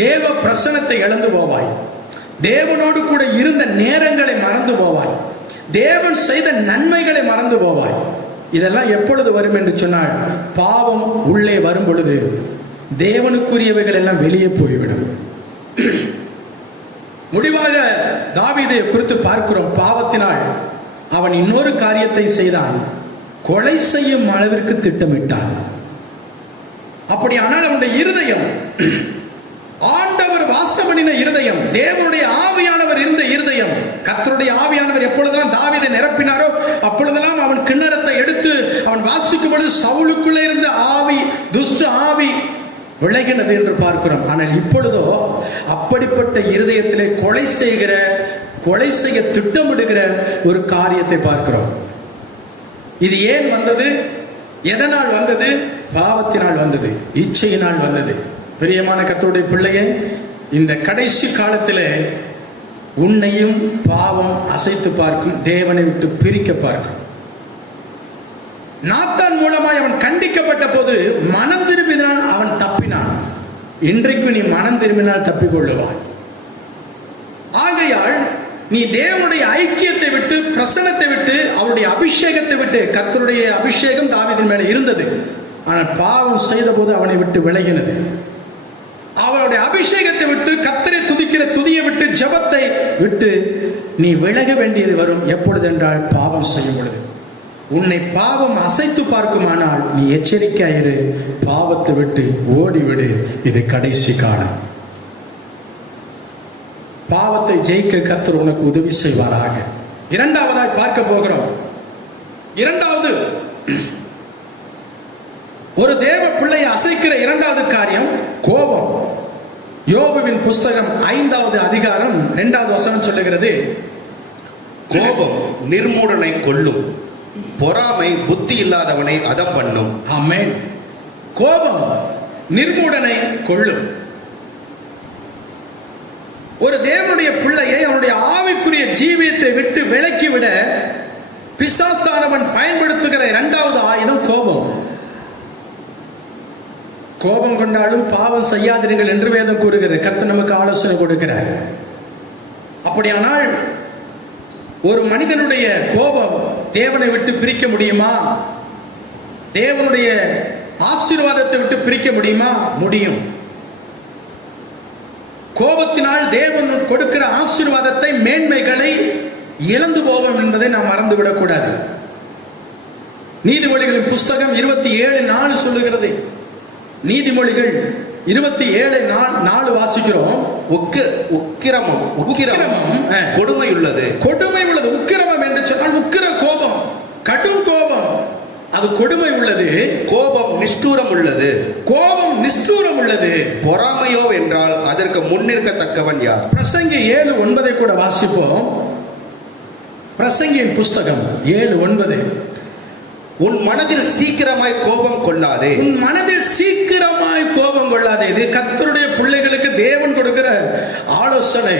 தேவ பிரசன்னத்தை இழந்து போவாய், தேவனோடு கூட இருந்த நேரங்களை மறந்து போவாய், தேவன் செய்த நன்மைகளை மறந்து போவாய். இதெல்லாம் எப்பொழுது வரும் என்று சொன்னால், பாவம் உள்ளே வரும் பொழுது தேவனுக்குரியவைகள் எல்லாம் வெளியே போய்விடும். முடிவாக தாவீதை குறித்து பார்க்கிறோம். பாவத்தினால் அவன் இன்னொரு காரியத்தை செய்தான், கொலை செய்யும் அளவிற்கு திட்டமிட்டான். அப்படியானால் அவனுடைய இருதயம், ஆண்டவர் வாசமணின இருதயம், தேவனுடைய ஆவியானவர் இருந்த இருதயம், கர்த்தருடைய ஆவியானவர் எப்பொழுதெல்லாம் தாவீதை நிரப்பினாரோ அப்பொழுதெல்லாம் அவன் கிண்ணறத்தை எடுத்து அவன் வாசிக்கும் பொழுது சவுலுக்குள்ளே இருந்த ஆவி, துஷ்ட ஆவி விலகினது என்று பார்க்கிறோம். ஆனால் இப்பொழுதோ அப்படிப்பட்ட இருதயத்திலே கொலை செய்ய திட்டமிடுகிற ஒரு காரியத்தை பார்க்கிறோம். இது ஏன் வந்தது? எதனால் வந்தது? பாவத்தினால் வந்தது, இச்சையினால் வந்தது. பிரியமான கர்த்தருடைய பிள்ளையே, இந்த கடைசி காலத்திலே உன்னையும் பாவம் அசைத்து பார்க்கும், தேவனை விட்டு பிரிக்க பார்க்கும். நாத்தான் மூலமாய் அவன் கண்டிக்கப்பட்ட போது மனம் திரும்பினால் அவன் தப்பினான். இன்றைக்கு நீ மனம் திரும்பினால் தப்பிக்கொள்ளுவாய். ஆகையால் நீ தேவனுடைய ஐக்கியத்தை விட்டு, பிரசன்னத்தை விட்டு, அவருடைய அபிஷேகத்தை விட்டு, கர்த்தருடைய அபிஷேகம் தாவீதின் மேல இருந்தது, ஆனால் பாவம் செய்த போது அவனை விட்டு விலகினது. அவருடைய அபிஷேகத்தை விட்டு, கர்த்தரை துதிக்கிற துதியை விட்டு, ஜெபத்தை விட்டு நீ விலக வேண்டியது வரும். எப்பொழுது என்றால் பாவம் செய்யும் பொழுது. உன்னை பாவம் அசைத்து பார்க்குமானால் நீ எச்சரிக்கையாயிரு, பாவத்தை விட்டு ஓடிவிடு. இது கடைசி காலம். பாவத்தை ஜெயிக்க கர்த்தர் உனக்கு உதவி செய்வாராக. இரண்டாவதாய் பார்க்க போகிறோம். இரண்டாவது, ஒரு தேவ பிள்ளையை அசைக்கிற இரண்டாவது காரியம் கோபம். யோபுவின் புஸ்தகம் 5வது அதிகாரம் 2வது வசனம் சொல்லுகிறது, கோபம் நிர்மூடனை கொல்லும், பொறாமை புத்தி இல்லாதவனை அதம் பண்ணும். ஆமென். கோபம் நிர்மூடனை கொள்ளும். ஒரு தேவனுடைய பிள்ளையை அவனுடைய ஆவிக்குரிய ஜீவியத்தை விட்டு விலக்கிவிட பிசாசானவன் பயன்படுத்துகிற இரண்டாவது ஆயுதம் கோபம். கோபம் கொண்டாலும் பாவம் செய்யாதிருங்கள் என்று வேதம் கூறுகிறது. கர்த்தர் நமக்கு ஆலோசனை கொடுக்கிறார். அப்படியானால் ஒரு மனிதனுடைய கோபம் தேவனை விட்டு பிரிக்க முடியுமா? தேவனுடைய ஆசீர்வாதத்தை விட்டு பிரிக்க முடியுமா? முடியும். கோபத்தினால் தேவன் கொடுக்கிற ஆசீர்வாதத்தை, மேன்மைகளை இழந்து போவோம் என்பதை நாம் மறந்துவிடக் கூடாது. நீதிமொழிகளின் புஸ்தகம் 27:4 சொல்லுகிறது. நீதிமொழிகள் 27:4 வாசிக்கிறோம். உக்கிரமம் கொடுமை உள்ளது. கொடுமை உள்ளது. உக்கிரமம் என்று சொன்னால் உக்கிர கோபம், கடும் கோபம், அது கொடுமை உள்ளது. கோபம் நிஷ்டூரம் உள்ளது. கோபம் நிஷ்டூரம் உள்ளது. பொறாமையோ என்றால் அதற்கு முன்னிற்கத்தக்கவன் யார்? பிரசங்கி 7:9 கூட வாசிப்போம். பிரசங்கியின் புஸ்தகம் 7:9. உன் மனதில் சீக்கிரமாய் கோபம் கொள்ளாதே. உன் மனதில் சீக்கிரமாய் கோபம் கொள்ளாதே. இது கர்த்தருடைய பிள்ளைகளுக்கு தேவன் கொடுக்கிற ஆலோசனை.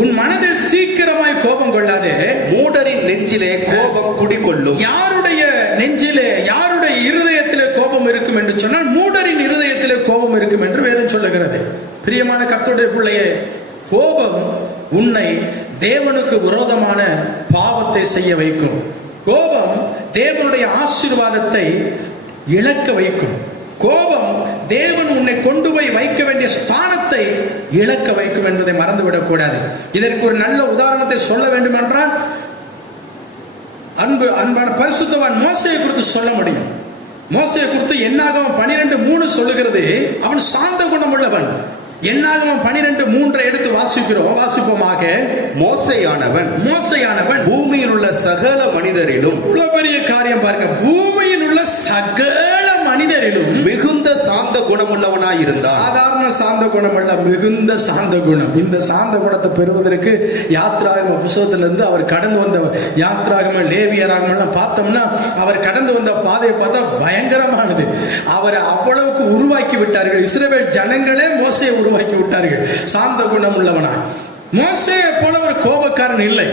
உன் மனதில் சீக்கிரமாய் கோபம் கொள்ளாதே. மூடரின் நெஞ்சிலே கோபம் குடிகொள்ளும். யாருடைய நெஞ்சிலே, யாருடைய இருதயத்திலே கோபம் இருக்கும் என்று சொன்னால் மூடரின் இருதயத்திலே கோபம் இருக்கும் என்று வேதம் சொல்லுகிறது. பிரியமான கர்த்தருடைய பிள்ளையே, கோபம் உன்னை தேவனுக்கு விரோதமான பாவத்தை செய்ய வைக்கும். கோபம் தேவனுடைய ஆசீர்வாதத்தை இழக்க வைக்கும். கோபம் தேவன் உன்னை கொண்டு போய் வைக்க வேண்டிய ஸ்தானத்தை இழக்க வைக்கும் என்பதை மறந்துவிடக் கூடாது. இதற்கு ஒரு நல்ல உதாரணத்தை சொல்ல வேண்டும் என்றால் அன்பான பரிசுத்தவான் மோசேயை குறித்து சொல்ல முடியும். மோசேயை குறித்து என்னாகமம் 12:3 சொல்லுகிறது, அவன் சாந்த குணம் உள்ளவன். என்னாகமம் 12:3 எடுத்து வாசிப்போமாக. மோசேயானவன் பூமியில் உள்ள சகல மனிதரிலும், இவ்வளவு பெரிய காரியம் பாருங்க, பூமியில் உள்ள சகல மனிதரிலும் மிகுந்த சாந்த குணம் உள்ளவனாய் இருந்தான். சாதாரண சாந்த குணம் அல்ல, மிகுந்த சாந்த குணம். இந்த சாந்த குணத்தை பெறுவதற்கு யாத்ராகம புத்தகத்திலிருந்து அவர் கடந்து வந்த யாத்ராகம, லேவியராகமம் பார்த்தோம்னா அவர் கடந்து வந்த பாதையை பார்த்தா பயங்கரமானது. அவரை அவ்வளவுக்கு உருவாக்கி விட்டார்கள். இஸ்ரவேல் ஜனங்களே மோசேயை உருவாக்கி விட்டார்கள் சாந்த குணம் உள்ளவனாய். மோசேயை போல ஒரு கோபக்காரன் இல்லை.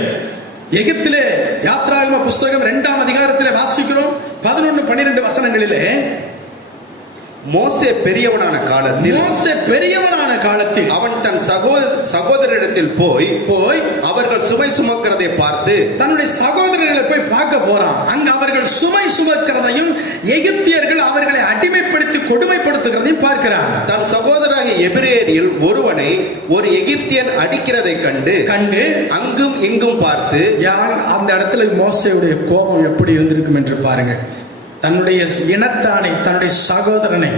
எகிப்திலே யாத்ராகம புஸ்தகம் 2ஆம் அதிகாரத்திலே வாசிக்கிறோம் 11-12 வசனங்களிலே, மோசே பெரியவனான காலத்தில் அவன் தன் சகோதரரிடத்தில் போய் அவர்கள் சுமை சுமக்கிறதை பார்த்து, தன்னுடைய சகோதரர்களை போய் பார்க்க போறான். அங்க அவர்கள் சுமை சுமக்கிறதையும் எகிப்தியர்கள் அவர்களை அடிமைப்படுத்தி கொடுமைப்படுத்துகிறதையும் பார்க்கிறான். தன் சகோதரராகிய எபிரேயரில் ஒருவனை ஒரு எகிப்தியன் அடிக்கிறதை கண்டு அங்கும் இங்கும் பார்த்து, அந்த இடத்துல மோசேயுடைய கோபம் எப்படி இருந்திருக்கும் என்று பாருங்கள். தன்னுடைய இனத்தானை, தன்னுடைய சகோதரனை,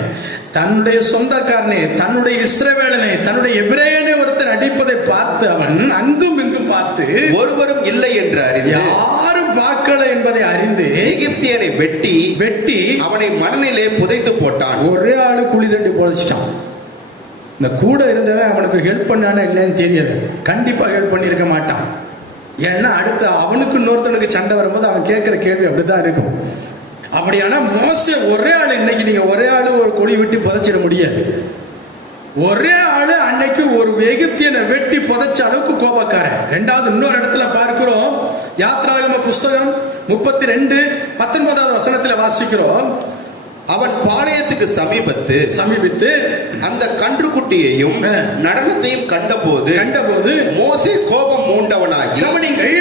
தன்னுடைய சொந்தக்காரனை, தன்னுடைய இஸ்ரவேலனை, தன்னுடைய எபிரேயனை ஒருத்தன் அடிப்பதை பார்த்து அவன் அங்கும் இங்கும் பார்த்து, ஒருவரும் இல்லை என்று அறிந்து, யாரும் பார்க்கல என்பதை அறிந்து, எகிப்தியனை வெட்டி அவனை மணலிலே புதைத்து போட்டான். ஒரே ஆளு குழி தண்டி புதைச்சிட்டான். இந்த கூட இருந்தவன் அவனுக்கு ஹெல்ப் பண்ணானே இல்லைன்னு தெரியல. கண்டிப்பா ஹெல்ப் பண்ணியிருக்க மாட்டான். ஏன்னா அடுத்து அவனுக்கு இன்னொருத்தனுக்கு சண்டை வரும்போது அவன் கேட்கிற கேள்வி அப்படிதான் இருக்கும். அப்படியானா மோசே ஒரே ஆளு, இன்னைக்கு நீங்க ஒரே ஆளு ஒரு குழி வெட்டி புதைச்சிட முடியாது. ஒரே ஆளு அன்னைக்கு ஒரு எகிப்தியனை வெட்டி புதைச்ச அளவுக்கு கோபக்காரன். இரண்டாவது இன்னொரு இடத்துல பார்க்கிறோம், யாத்ராகம புஸ்தகம் 32:19 வசனத்துல வாசிக்கிறோம், அவன் பாளையத்துக்கு சமீபித்து அந்த கன்றுக்குட்டியையும் நடனத்தையும் கண்டபோது மோசே கோபம் மூண்டவனாகி, கவனிங்கள்,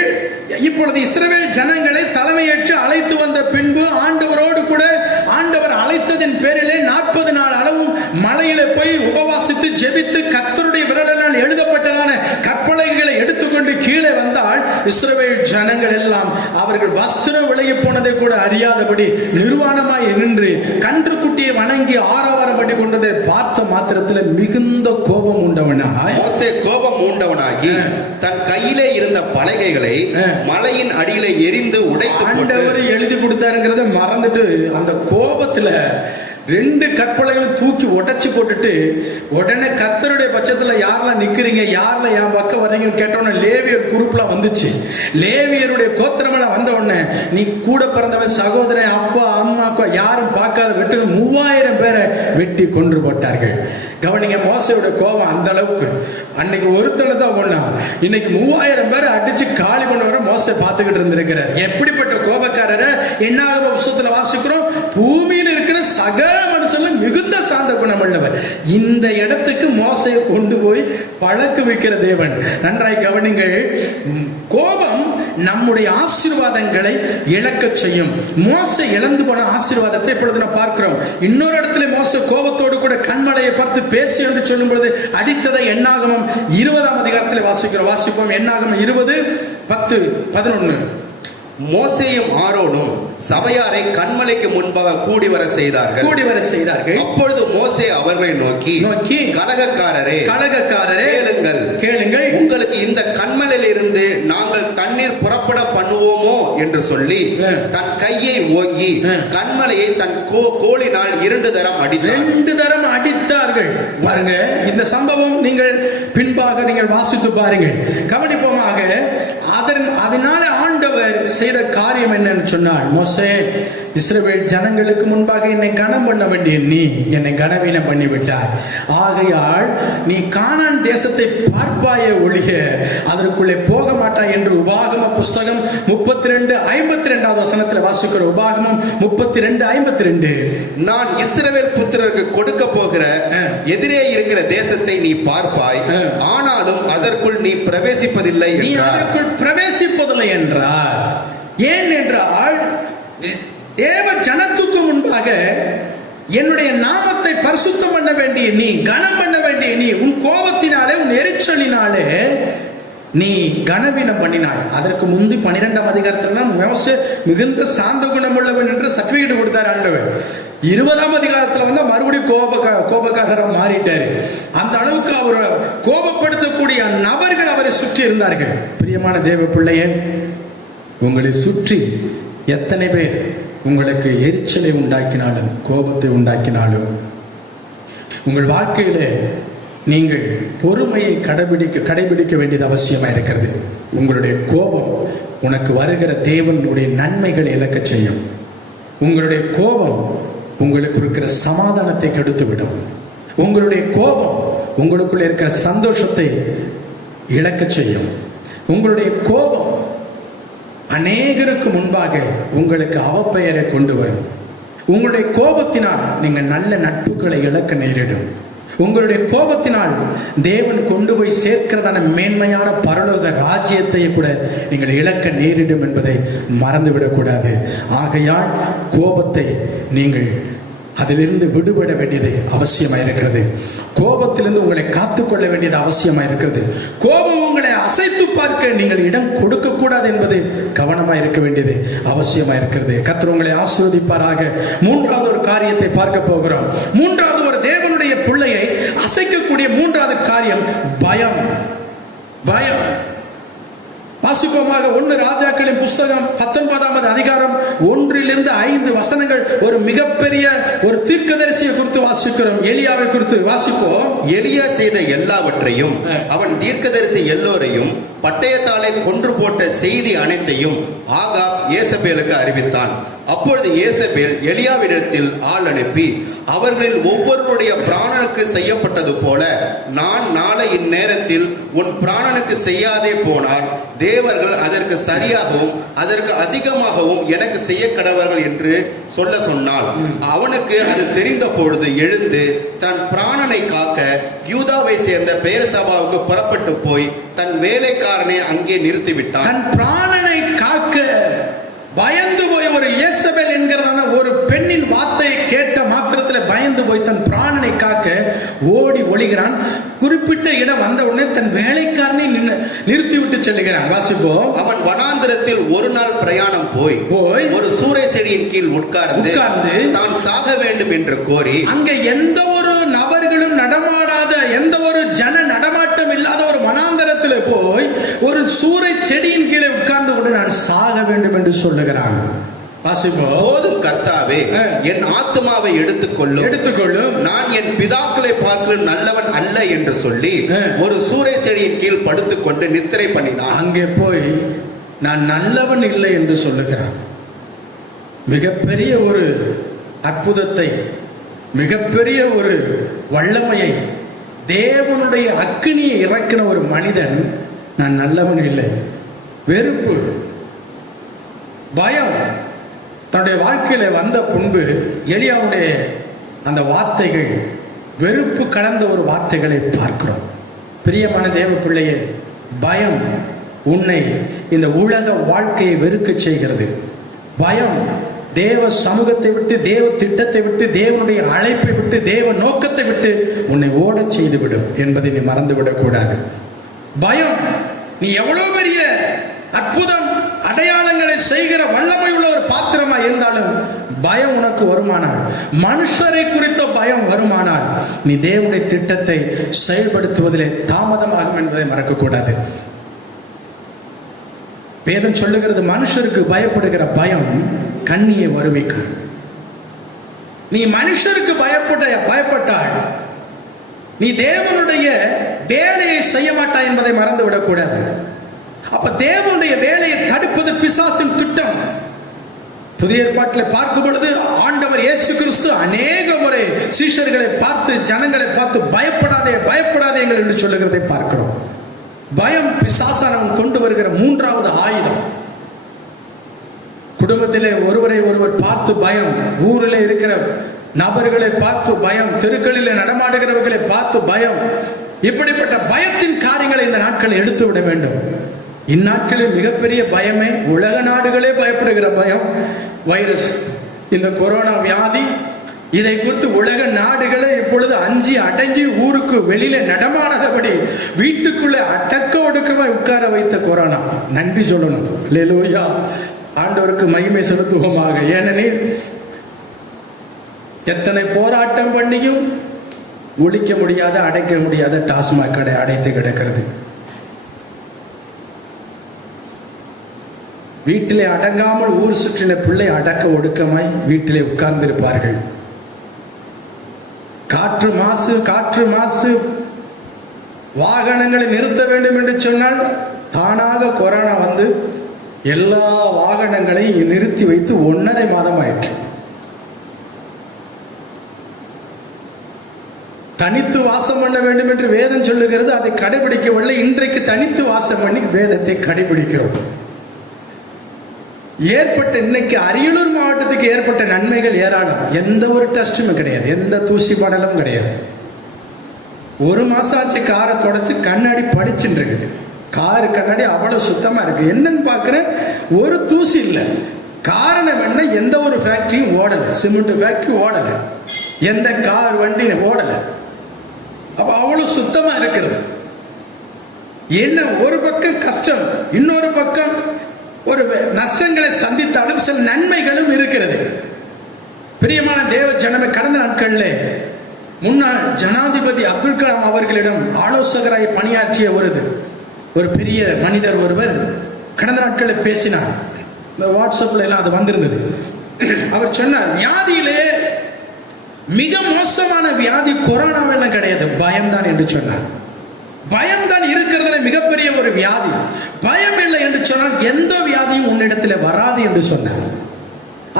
இப்பொழுது இஸ்ரவேல் ஜனங்களை தலைமையேற்று அழைத்து வந்த பின்பு ஆண்டவரோடு கூட ஆண்டவர் அழைத்ததின் பேரிலே 40 நாள் அளவும் மலையில போய் உபவாசித்து ஜெபித்து கர்த்தருடைய விரலினால் எழுதப்பட்டதான கற்பலகைகளை எடுத்துக்கொண்டு கீழே வந்தால் இஸ்ரவேல் ஜனங்கள் எல்லாம் அவர்கள் வஸ்திரம் விலகி போனதை கூட அறியாதபடி நிர்வாணமாய் நின்று கன்றுக்குட்டியை வணங்கி ஆரவாரம் பண்ணி கொண்டதை பார்த்த மாத்திரத்தில் மிகுந்த கோபம் உண்டவனாய், மோசே கோபம் உண்டவனாகி தன் கையிலே இருந்த பலகைகளை மலையின் அடியில எரிந்து உடைத்து, ஆண்டவர் எழுதி கொடுத்தாருங்கிறத மறந்துட்டு அந்த கோபத்துல 2 கற்பலைகளும் தூக்கி உடைச்சு போட்டுட்டு உடனே கர்த்தருடைய பட்சத்துல யாரெல்லாம் நிக்கிறீங்க, யாரெல்லாம் என் பக்கம் வர்றீங்கன்னு கேட்டோன்னே லேவியர் குரூப்லாம் வந்துச்சு. லேவியருடைய கோத்திரமெல்லாம் வந்த உடனே நீ கூட பிறந்தவன், சகோதரன், அப்பா அம்மா யாரும் பார்க்காத வெட்டு 3000 பேரை வெட்டி கொன்று போட்டார்கள். கவனிங்க, மோசையோட கோபம் அந்த அளவுக்கு. அன்னைக்கு ஒருத்தனை தான் ஒண்ணா, இன்னைக்கு 3000 பேரை அடிச்சு காலி பண்ண வர மோசை பார்த்துக்கிட்டு இருந்திருக்கிறார். எப்படிப்பட்ட கோபக்காரரை என்னாவது புஸ்தகத்துல வாசிக்கிறோம், பூமியில் இருக்கிற சகல மனுஷனும் மிகுந்த சாந்த குணம் உள்ளவர். இந்த இடத்துக்கு மோசையை கொண்டு போய் பழக்க வைக்கிற தேவன். நன்றாய் கவனிங்கள், கோபம் நம்முடைய ஆசீர்வாதங்களை இழக்க செய்யும். மோசை இழந்து போன ஆசீர்வாதத்தை இப்பொழுது நான் பார்க்கிறோம். இன்னொரு இடத்துல மோசை கோபத்தோடு கூட கண்மலையை பார்த்து பேசி என்று சொல்லும் பொழுது அடித்ததை என்னாகமம் 20ஆம் அதிகாரத்தில் வாசிக்கிறோம். வாசிப்போம். என்னாகமம் 20:10-11. மோசேயும் ஆரோனும் சபையாரை கன்மலைக்கு முன்பாக கூடி வர செய்தார்கள். அப்பொழுது மோசே அவர்களை நோக்கி கலகக்காரரே கேளுங்கள், உங்களுக்கு இந்த கன்மலையில் இருந்து நாங்கள் தண்ணீர் புறப்பட பண்ணுவோமோ என்று சொல்லி தன் கையை ஓங்கி கன்மலையை தன் கோலினால் 2 தரம் அடித்தார்கள். பாருங்க, இந்த சம்பவம் நீங்கள் பின்பாக நீங்கள் வாசித்து பாருங்கள். கவனிப்போமாக. அதனால ஆண்டவர் செய்த காரியம் என்னன்னு சொன்னால், மோசே, இஸ்ரவேல் ஜனங்களுக்கு முன்பாக என்னை கனம் பண்ண வேண்டிய நீ என்னை கனவீனம் பண்ணிவிட்டாய். ஆகையால் நீ கானான் தேசத்தை பார்ப்பாயே ஒழிய அதற்குள்ளே போக மாட்டாய் என்று உபாகம புஸ்தகம் 32:52 வசனத்தில் வாசிக்கிற. உபாகமம் 32:52. நான் இஸ்ரவேல் புத்திரருக்கு கொடுக்க போகிற எதிரே இருக்கிற தேசத்தை நீ பார்ப்பாய், ஆனாலும் அதற்குள் நீ பிரவேசிப்பதில்லை என்றார். ஏன் என்றால், தேவ ஜனத்துக்கு முன்பாக என்னுடைய நாமத்தை பரிசுத்தம் பண்ண வேண்டிய நீ, கனம் பண்ண வேண்டிய நீ, உன் கோபத்தினாலே, உன் எரிச்சலினாலே நீ கனவீனம் பண்ணினாய். அதற்கு முந்தி 12ஆம் அதிகாரத்தில் தான் மோசே மிகுந்த சாந்த குணமுள்ளவன் என்று சர்டிபிகேட் கொடுத்தார் ஆண்டவர். 20ஆம் அதிகாரத்தில் வந்து மறுபடியும் கோபக்காரராக மாறிட்டாரு. அந்த அளவுக்கு அவர் கோபப்படுத்தக்கூடிய நபர்கள் அவரை சுற்றி இருந்தார்கள். பிரியமான தேவ பிள்ளையே, உங்களை சுற்றி எத்தனை பேர் உங்களுக்கு எரிச்சலை உண்டாக்கினாலும், கோபத்தை உண்டாக்கினாலும், உங்கள் வாழ்க்கையில நீங்கள் பொறுமையை கடைபிடிக்க வேண்டியது அவசியமா இருக்கிறது. உங்களுடைய கோபம் உனக்கு வருகிற தேவனுடைய நன்மைகளை இழக்க செய்யும். உங்களுடைய கோபம் உங்களுக்கு இருக்கிற சமாதானத்தை கெடுத்துவிடும். உங்களுடைய கோபம் உங்களுக்குள்ள இருக்கிற சந்தோஷத்தை இழக்க செய்யும். உங்களுடைய கோபம் அநேகருக்கு முன்பாக உங்களுக்கு அவப்பெயரை கொண்டு வரும். உங்களுடைய கோபத்தினால் நீங்கள் நல்ல நட்புகளை இழக்க நேரிடும். உங்களுடைய கோபத்தினால் தேவன் கொண்டு போய் சேர்க்கிறதான மேன்மையான பரலோக ராஜ்யத்தை கூட நீங்கள் இழக்க நேரிடும் என்பதை மறந்துவிடக்கூடாது. ஆகையால் கோபத்தை நீங்கள் அதிலிருந்து விடுபட வேண்டியது அவசியமாயிருக்கிறது. கோபத்திலிருந்து உங்களை காத்துக்கொள்ள வேண்டியது அவசியமாயிருக்கிறது. கோபம் உங்களை அசைத்து பார்க்க நீங்கள் இடம் கொடுக்க கூடாது என்பது கவனமாக இருக்க வேண்டியது அவசியமாயிருக்கிறது. கர்த்தர் உங்களை ஆசீர்வதிப்பாராக. 3வது ஒரு காரியத்தை பார்க்க போகிறோம். 3வது ஒரு தேவனுடைய பிள்ளையை அசைக்கக்கூடிய 3வது காரியம் பயம். வாசிப்போமாக. 1 ராஜாக்களின் புஸ்தகம் 19ஆம் அதிகாரம் 1-5 வசனங்கள். ஒரு மிகப்பெரிய ஒரு தீர்க்கதரிசியை குறித்து வாசிக்கிறோம். எலியாவை குறித்து வாசிப்போம். எலியா செய்த எல்லாவற்றையும், அவன் தீர்க்கதரிசி எல்லோரையும் பட்டயத்தாலே கொன்று போட்ட செய்தி அனைத்தையும் ஆகாப் ஏசபேலுக்கு அறிவித்தான். அப்பொழுது ஏசபேல் எலியாவிடத்தில் ஆள் அனுப்பி, அவர்களில் ஒவ்வொருவருடைய பிராணனுக்கு செய்யப்பட்டது போல நான் நாளை இந்நேரத்தில் உன் பிராணனுக்கு செய்யாதே போனால் தேவர்கள் அதற்கு சரியாகவும் அதற்கு அதிகமாகவும் எனக்கு செய்ய கடவர்கள் என்று சொல்ல சொன்னாள். அவனுக்கு அது தெரிந்த பொழுது எழுந்து தன் பிராணனை காக்க யூதாவை சேர்ந்த பெயர்சபாவுக்கு புறப்பட்டு போய் தன் வேலைக்காரனை அங்கே நிறுத்திவிட்டான். தன் பிராணனை காக்க பயந்து போய், ஒரு ஏசபேல் என்கிறதான ஒரு பெண்ணின் வார்த்தையை கேட்ட மாத்திரத்தில் பயந்து போய் தன் பிராணனை காக்க ஓடி ஒளிகிறான். குறிப்பிட்ட இடம் வந்த உடனே தன் வேலைக்காரனை நிறுத்திவிட்டு செல்லுகிறான். வாசிப்போம். அவன் வனாந்திரத்தில் ஒரு நாள் பிரயாணம் போய் ஒரு சூறை செடியின் கீழ் உட்கார்ந்து தான் சாக வேண்டும் என்று கோரி, அங்க எந்த ஒரு நபர்களும் நடமாடாத, எந்த ஒரு ஜன நடமாட்டம் இல்லாத ஒரு வனாந்தரத்தில் போய் ஒரு சூறை செடியின் கீழே உட்கார்ந்து கொண்டு நான் சாக வேண்டும் என்று சொல்லுகிறான். வாசிப்போம். போதும் கர்த்தாவே, என் ஆத்துமாவை எடுத்துக்கொள்ளும். நான் என் பிதாக்களை பார்க்கலும் நல்லவன் அல்ல என்று சொல்லி ஒரு சூரை செடியின் கீழ் படுத்துக்கொண்டு நித்திரை பண்ணினான். அங்கே போய் நான் நல்லவன் இல்லை என்று சொல்லுகிறான். மிகப்பெரிய ஒரு அற்புதத்தை, மிகப்பெரிய ஒரு வல்லமையை, தேவனுடைய அக்கினியை இறக்கின ஒரு மனிதன் நான் நல்லவன் இல்லை. வெறுப்பு, பயம் தன்னுடைய வாழ்க்கையில வந்த பின்பு எலியாவுடைய அந்த வார்த்தைகள் வெறுப்பு கலந்த ஒரு வார்த்தைகளை பார்க்கிறோம். பிரியமான தேவ பிள்ளையே, பயம் உன்னை இந்த உலக வாழ்க்கையை வெறுக்க செய்கிறது. பயம் தேவ சமூகத்தை விட்டு, தேவ திட்டத்தை விட்டு, தேவனுடைய அழைப்பை விட்டு, தேவ நோக்கத்தை விட்டு உன்னை ஓடச் செய்துவிடும் என்பதை நீ மறந்துவிடக் கூடாது. பயம், நீ எவ்வளவு பெரிய அற்புதம் அடையாளங்களை செய்கிற வல்லமை உள்ள ஒரு பாத்திரமா இருந்தாலும் பயம் உனக்கு வருமானால், மனுஷரை குறித்த பயம் வருமானால், நீ தேவனுடைய திட்டத்தை செயல்படுத்துவதிலே தாமதமாகும் என்பதை மறக்கக்கூடாது. வேதம் சொல்லுகிறது, மனுஷருக்கு பயப்படுகிற பயம் கண்ணியை வருவிக்கும். நீ மனுஷருக்கு பயப்பட்டால் நீ தேவனுடைய வேலையை செய்ய மாட்டாய் என்பதை மறந்து விடக்கூடாது. அப்ப தேவனுடைய வேலையை தடுப்பது பிசாசின் திட்டம். புதிய ஏற்பாட்டில் பார்க்கும் பொழுது ஆண்டவர் இயேசு கிறிஸ்து அநேக முறை சீஷர்களை பார்த்து, ஜனங்களை பார்த்து பயப்படாதேங்கள் என்று சொல்லுகிறதை பார்க்கிறோம். பயம் பிசாசானவன் கொண்டு வருகிற மூன்றாவது ஆயுதம். குடும்பத்திலே ஒருவரை ஒருவர் பார்த்து பயம், ஊரில் இருக்கிற நபர்களை பார்த்து பயம், தெருக்களிலே நடமாடுகிறவர்களை பார்த்து பயம். இப்படிப்பட்ட பயத்தின் காரியங்களை இந்த நாட்களில் எடுத்து விட வேண்டும். இந்நாட்களில் மிகப்பெரிய பயமே உலக நாடுகளே பயப்படுகிற பயம், வைரஸ், இந்த கொரோனா வியாதி. இதை குறித்து உலக நாடுகளே இப்பொழுது அஞ்சி அடங்கி ஊருக்கு வெளியில நடமாடாதபடி வீட்டுக்குள்ளே அடக்க ஒடுக்கமாய் உட்கார வைத்த கொரோனா. நன்றி சொல்லணும். அல்லேலூயா, ஆண்டவருக்கு மகிமை செலுத்துவோமாக. ஏனெனில் எத்தனை போராட்டம் பண்ணியும் ஒழிக்க முடியாத, அடைக்க முடியாத டாஸ்மாக் கடை அடைத்து கிடக்கிறது. வீட்டிலே அடங்காமல் ஊர் சுற்றின பிள்ளை அடக்க ஒடுக்கமாய் வீட்டிலே உட்கார்ந்திருப்பார்கள். காற்று மாசு வாகனங்களை நிறுத்த வேண்டும் என்று சொன்னால் தானாக கொரோனா வந்து எல்லா வாகனங்களையும் நிறுத்தி வைத்து 1.5 மாதம் ஆயிற்று. தனித்து வாசம் பண்ண வேண்டும் என்று வேதம் சொல்லுகிறது, அதை கடைபிடிக்கவில்லை. இன்றைக்கு தனித்து வாசம் பண்ணி வேதத்தை கடைபிடிக்கிறோம். இன்னைக்கு அரியலூர் மாவட்டத்துக்கு ஏற்பட்ட நன்மைகள் ஏராளம். எந்த ஒரு டெஸ்டும் கிடையாது, எந்த தூசி படலும் கிடையாது. 1 மாசம் ஆச்சு காரை தொடச்சு கண்ணாடி பளிச்சுன்னு இருக்குது. காரு கண்ணாடி அவ்வளவு சுத்தமா இருக்கு. என்னன்னு பாக்குறேன், ஒரு தூசி இல்லை. காரணம் என்ன? எந்த ஒரு ஃபேக்டரியும் ஓடலை, சிமெண்ட் ஃபேக்டரி ஓடலை, எந்த கார் வண்டி ஓடலை. அப்ப அவ்வளவு சுத்தமா இருக்கிறது. என்ன, ஒரு பக்கம் கஷ்டம், இன்னொரு பக்கம் ஒரு நஷ்டங்களை சந்தித்தாலும் சில நன்மைகளும் இருக்கிறது. பிரியமான தேவ ஜனமே, கடந்த நாட்களில் முன்னாள் ஜனாதிபதி அப்துல் கலாம் அவர்களிடம் ஆலோசகராய் பணியாற்றிய ஒரு பெரிய மனிதர் ஒருவர் கடந்த நாட்களில் பேசினார். இந்த வாட்ஸ்அப்ல எல்லாம் அது வந்திருந்தது. அவர் சொன்னார், வியாதியிலே மிக மோசமான வியாதி கொரோனாவெல்லாம் கிடையாது, பயம்தான் என்று சொன்னார். பயம்தான் இருக்கிறதுல மிகப்பெரிய ஒரு வியாதி. பயம் இல்லை என்று சொன்னால் எந்த வியாதியும் உன்னிடத்தில் வராது என்று சொன்னார்.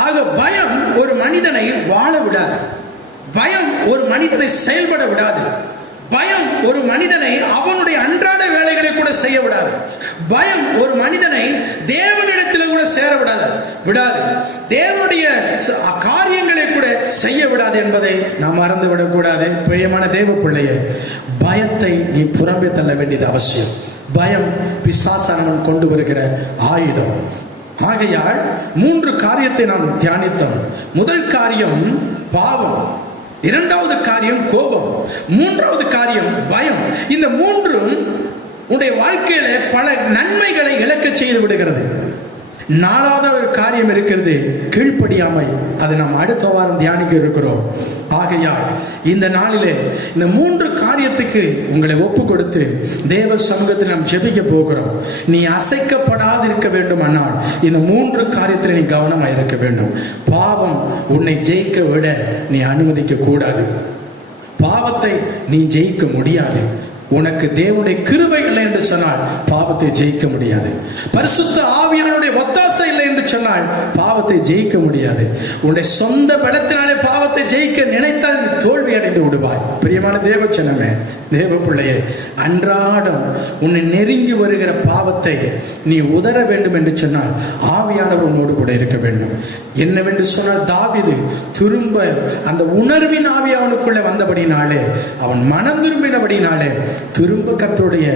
ஆக பயம் ஒரு மனிதனை வாழ விடாது. பயம் ஒரு மனிதனை செயல்பட விடாது. பயம் ஒரு மனிதனை அவனுடைய அன்றாட வேலைகளை கூட செய்ய விடாது. பயம் ஒரு மனிதனை தேவனிடத்தில் கூட சேர விடாது. தேவனுடைய காரியங்களை கூட செய்ய விடாது என்பதை நாம் மறந்து விடக்கூடாது. பிரியமான தேவ பிள்ளையே, பயத்தை நீ புறம்பே தள்ள வேண்டியது அவசியம். பயம் பிசாசானவன் கொண்டு வருகிற ஆயுதம். ஆகையால் 3 காரியத்தை நாம் தியானித்தோம். முதல் காரியம் பாவம், 2வது காரியம் கோபம், 3வது காரியம் பயம். இந்த 3ம் உன்னுடைய வாழ்க்கையில பல நன்மைகளை இழக்க செய்து விடுகிறது. 4வது ஒரு காரியம் இருக்கிறது, கீழ்ப்படியாமை. அதை நாம் அடுத்த வாரம் தியானிக்க இருக்கிறோம். ஆகையால் இந்த நாளிலே இந்த 3 காரியத்துக்கு உங்களை ஒப்பு கொடுத்து தேவ சமூகத்தில் நாம் ஜெபிக்க போகிறோம். நீ அசைக்கப்படாதிருக்க வேண்டும். ஆனால் இந்த 3 காரியத்தில் நீ கவனமாக இருக்க வேண்டும். பாவம் உன்னை ஜெயிக்க விட நீ அனுமதிக்க கூடாது. பாவத்தை நீ ஜெயிக்க முடியாது. உனக்கு தேவனுடைய கிருபை இல்லை என்று சொன்னால் பாவத்தை ஜெயிக்க முடியாது. பரிசுத்த ஆவியானுடைய ஒத்தாசை இல்லை என்று சொன்னால் பாவத்தை ஜெயிக்க முடியாது. உன்னுடைய சொந்த பலத்தினாலே பாவத்தை ஜெயிக்க நினைத்தால் நீ தோல்வி அடைந்து விடுவாய். பிரியமான தேவச்சனமே, தேவ பிள்ளையே, அன்றாடம் உன்னை நெருங்கி வருகிற பாவத்தை நீ உதற வேண்டும் என்று சொன்னால் ஆவியானவர் உன்னோடு கூட இருக்க வேண்டும். என்னவென்று சொன்னால் தாவீது திரும்ப அந்த உணர்வின் ஆவி அவனுக்குள்ளே வந்தபடினாலே, அவன் மனம் திரும்பினபடினாலே திரும்ப கர்த்தருடைய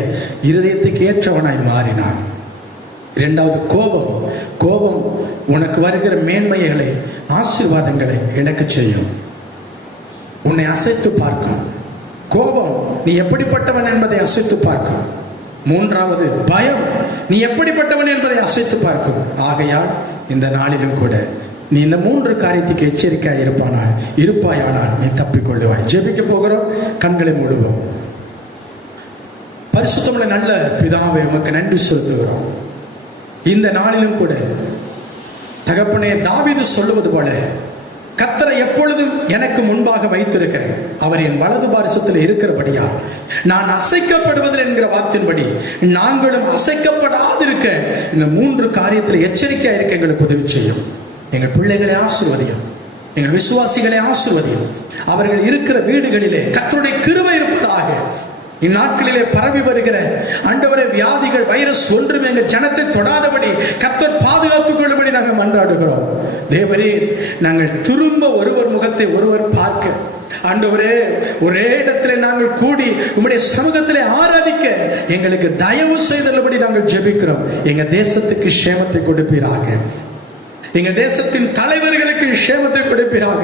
இருதயத்துக்கு ஏற்றவனாய் மாறினான். 2வது கோபம் உனக்கு வருகிற மேன்மைகளை, ஆசீர்வாதங்களை இழக்க செய்யும். உன்னை அசைத்து பார்க்கும். கோபம் நீ எப்படிப்பட்டவன் என்பதை அசைத்து பார்க்கும். 3வது பயம் நீ எப்படிப்பட்டவன் என்பதை அசைத்து பார்க்கும். ஆகையால் இந்த நாளிலும் கூட நீ இந்த 3 காரியத்துக்கு எச்சரிக்கையாக இருப்பாயானால் நீ தப்பிக்கொள்ளுவாய். ஜெபிக்க போகிறோம். கண்களை மூடுவோம். பரிசுத்தமுள்ள நல்ல பிதாவே, உமக்கு நன்றி செலுத்துகிறோம். இந்த நாளிலும் கூட தகப்பனே, தாவீது சொல்லுவது போல கர்த்தரை எப்பொழுதும் எனக்கு முன்பாக வைத்திருக்கிறேன். அவர் என் வலது பாரிசத்தில் இருக்கிறபடியா நான் அசைக்கப்படுவதில் என்கிற வார்த்தையின்படி நாங்களும் அசைக்கப்படாதிருக்க இந்த 3 காரியத்தில் எச்சரிக்கையா இருக்க எங்களுக்கு உதவி செய்யும். எங்கள் பிள்ளைகளை ஆசீர்வதியும், எங்கள் விசுவாசிகளை ஆசீர்வதியும். அவர்கள் இருக்கிற வீடுகளிலே கர்த்தருடைய கிருபை இருப்பதாக. இந்நாட்களிலே பரவி வருகிற ஆண்டவரே வியாதிகள், வைரஸ் ஒன்றும் எங்கள் ஜனத்தை தொடாதபடி கர்த்தர் பாதுகாத்துக் கொள்ளும்படி நாங்கள் மன்றாடுகிறோம். தேவரே, நாங்கள் திரும்ப ஒருவர் முகத்தை ஒருவர் பார்க்க, ஆண்டவரே, ஒரே இடத்திலே நாங்கள் கூடி உம்முடைய சமூகத்திலே ஆராதிக்க எங்களுக்கு தயவு செய்தபடி நாங்கள் ஜெபிக்கிறோம். எங்க தேசத்துக்கு க்ஷேமத்தை கொடுப்பீராக. எங்க தேசத்தின் தலைவர்களுக்கு க்ஷேமத்தை கொடுப்பீராக.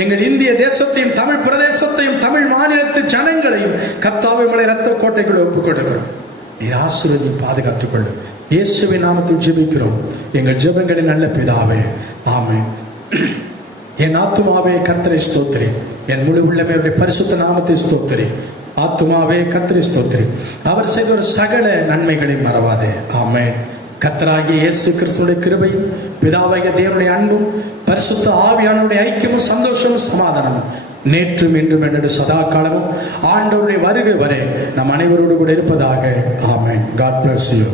எங்கள் இந்திய தேசத்தையும் தமிழ் பிரதேசத்தையும் தமிழ் மாநிலத்து ஜனங்களையும் கர்த்தாவே உம்முடைய இரத்த கோட்டைக்குள் ஒப்புக் கொடுக்கிறோம். நீர் ஆசீர்வதி பாதுகாத்துக் கொள்ளும். இயேசுவின் நாமத்தில் ஜெபிக்கிறோம் எங்கள் ஜெபங்களின் நல்ல பிதாவே, ஆமென். என் ஆத்துமாவே கர்த்தரை ஸ்தோத்திரி, என் முழு உள்ளமே பரிசுத்த நாமத்தை ஸ்தோத்திரி. ஆத்துமாவே கர்த்தரை ஸ்தோத்திரி, அவர் செய்த ஒரு சகல நன்மைகளை மறவாதே. ஆமென். கர்த்தராகிய இயேசு கிறிஸ்துவின் கிருபையும் பிதாவாகிய தேவனுடைய அன்பும் பரிசுத்த ஆவியானவருடைய ஐக்கியமும் சந்தோஷமும் சமாதானமும் நேற்றும் இன்றும் என்று சதா காலமும் ஆண்டவருடைய வருகை வரை நம் அனைவரோடு கூட இருப்பதாக. ஆமென். God bless you.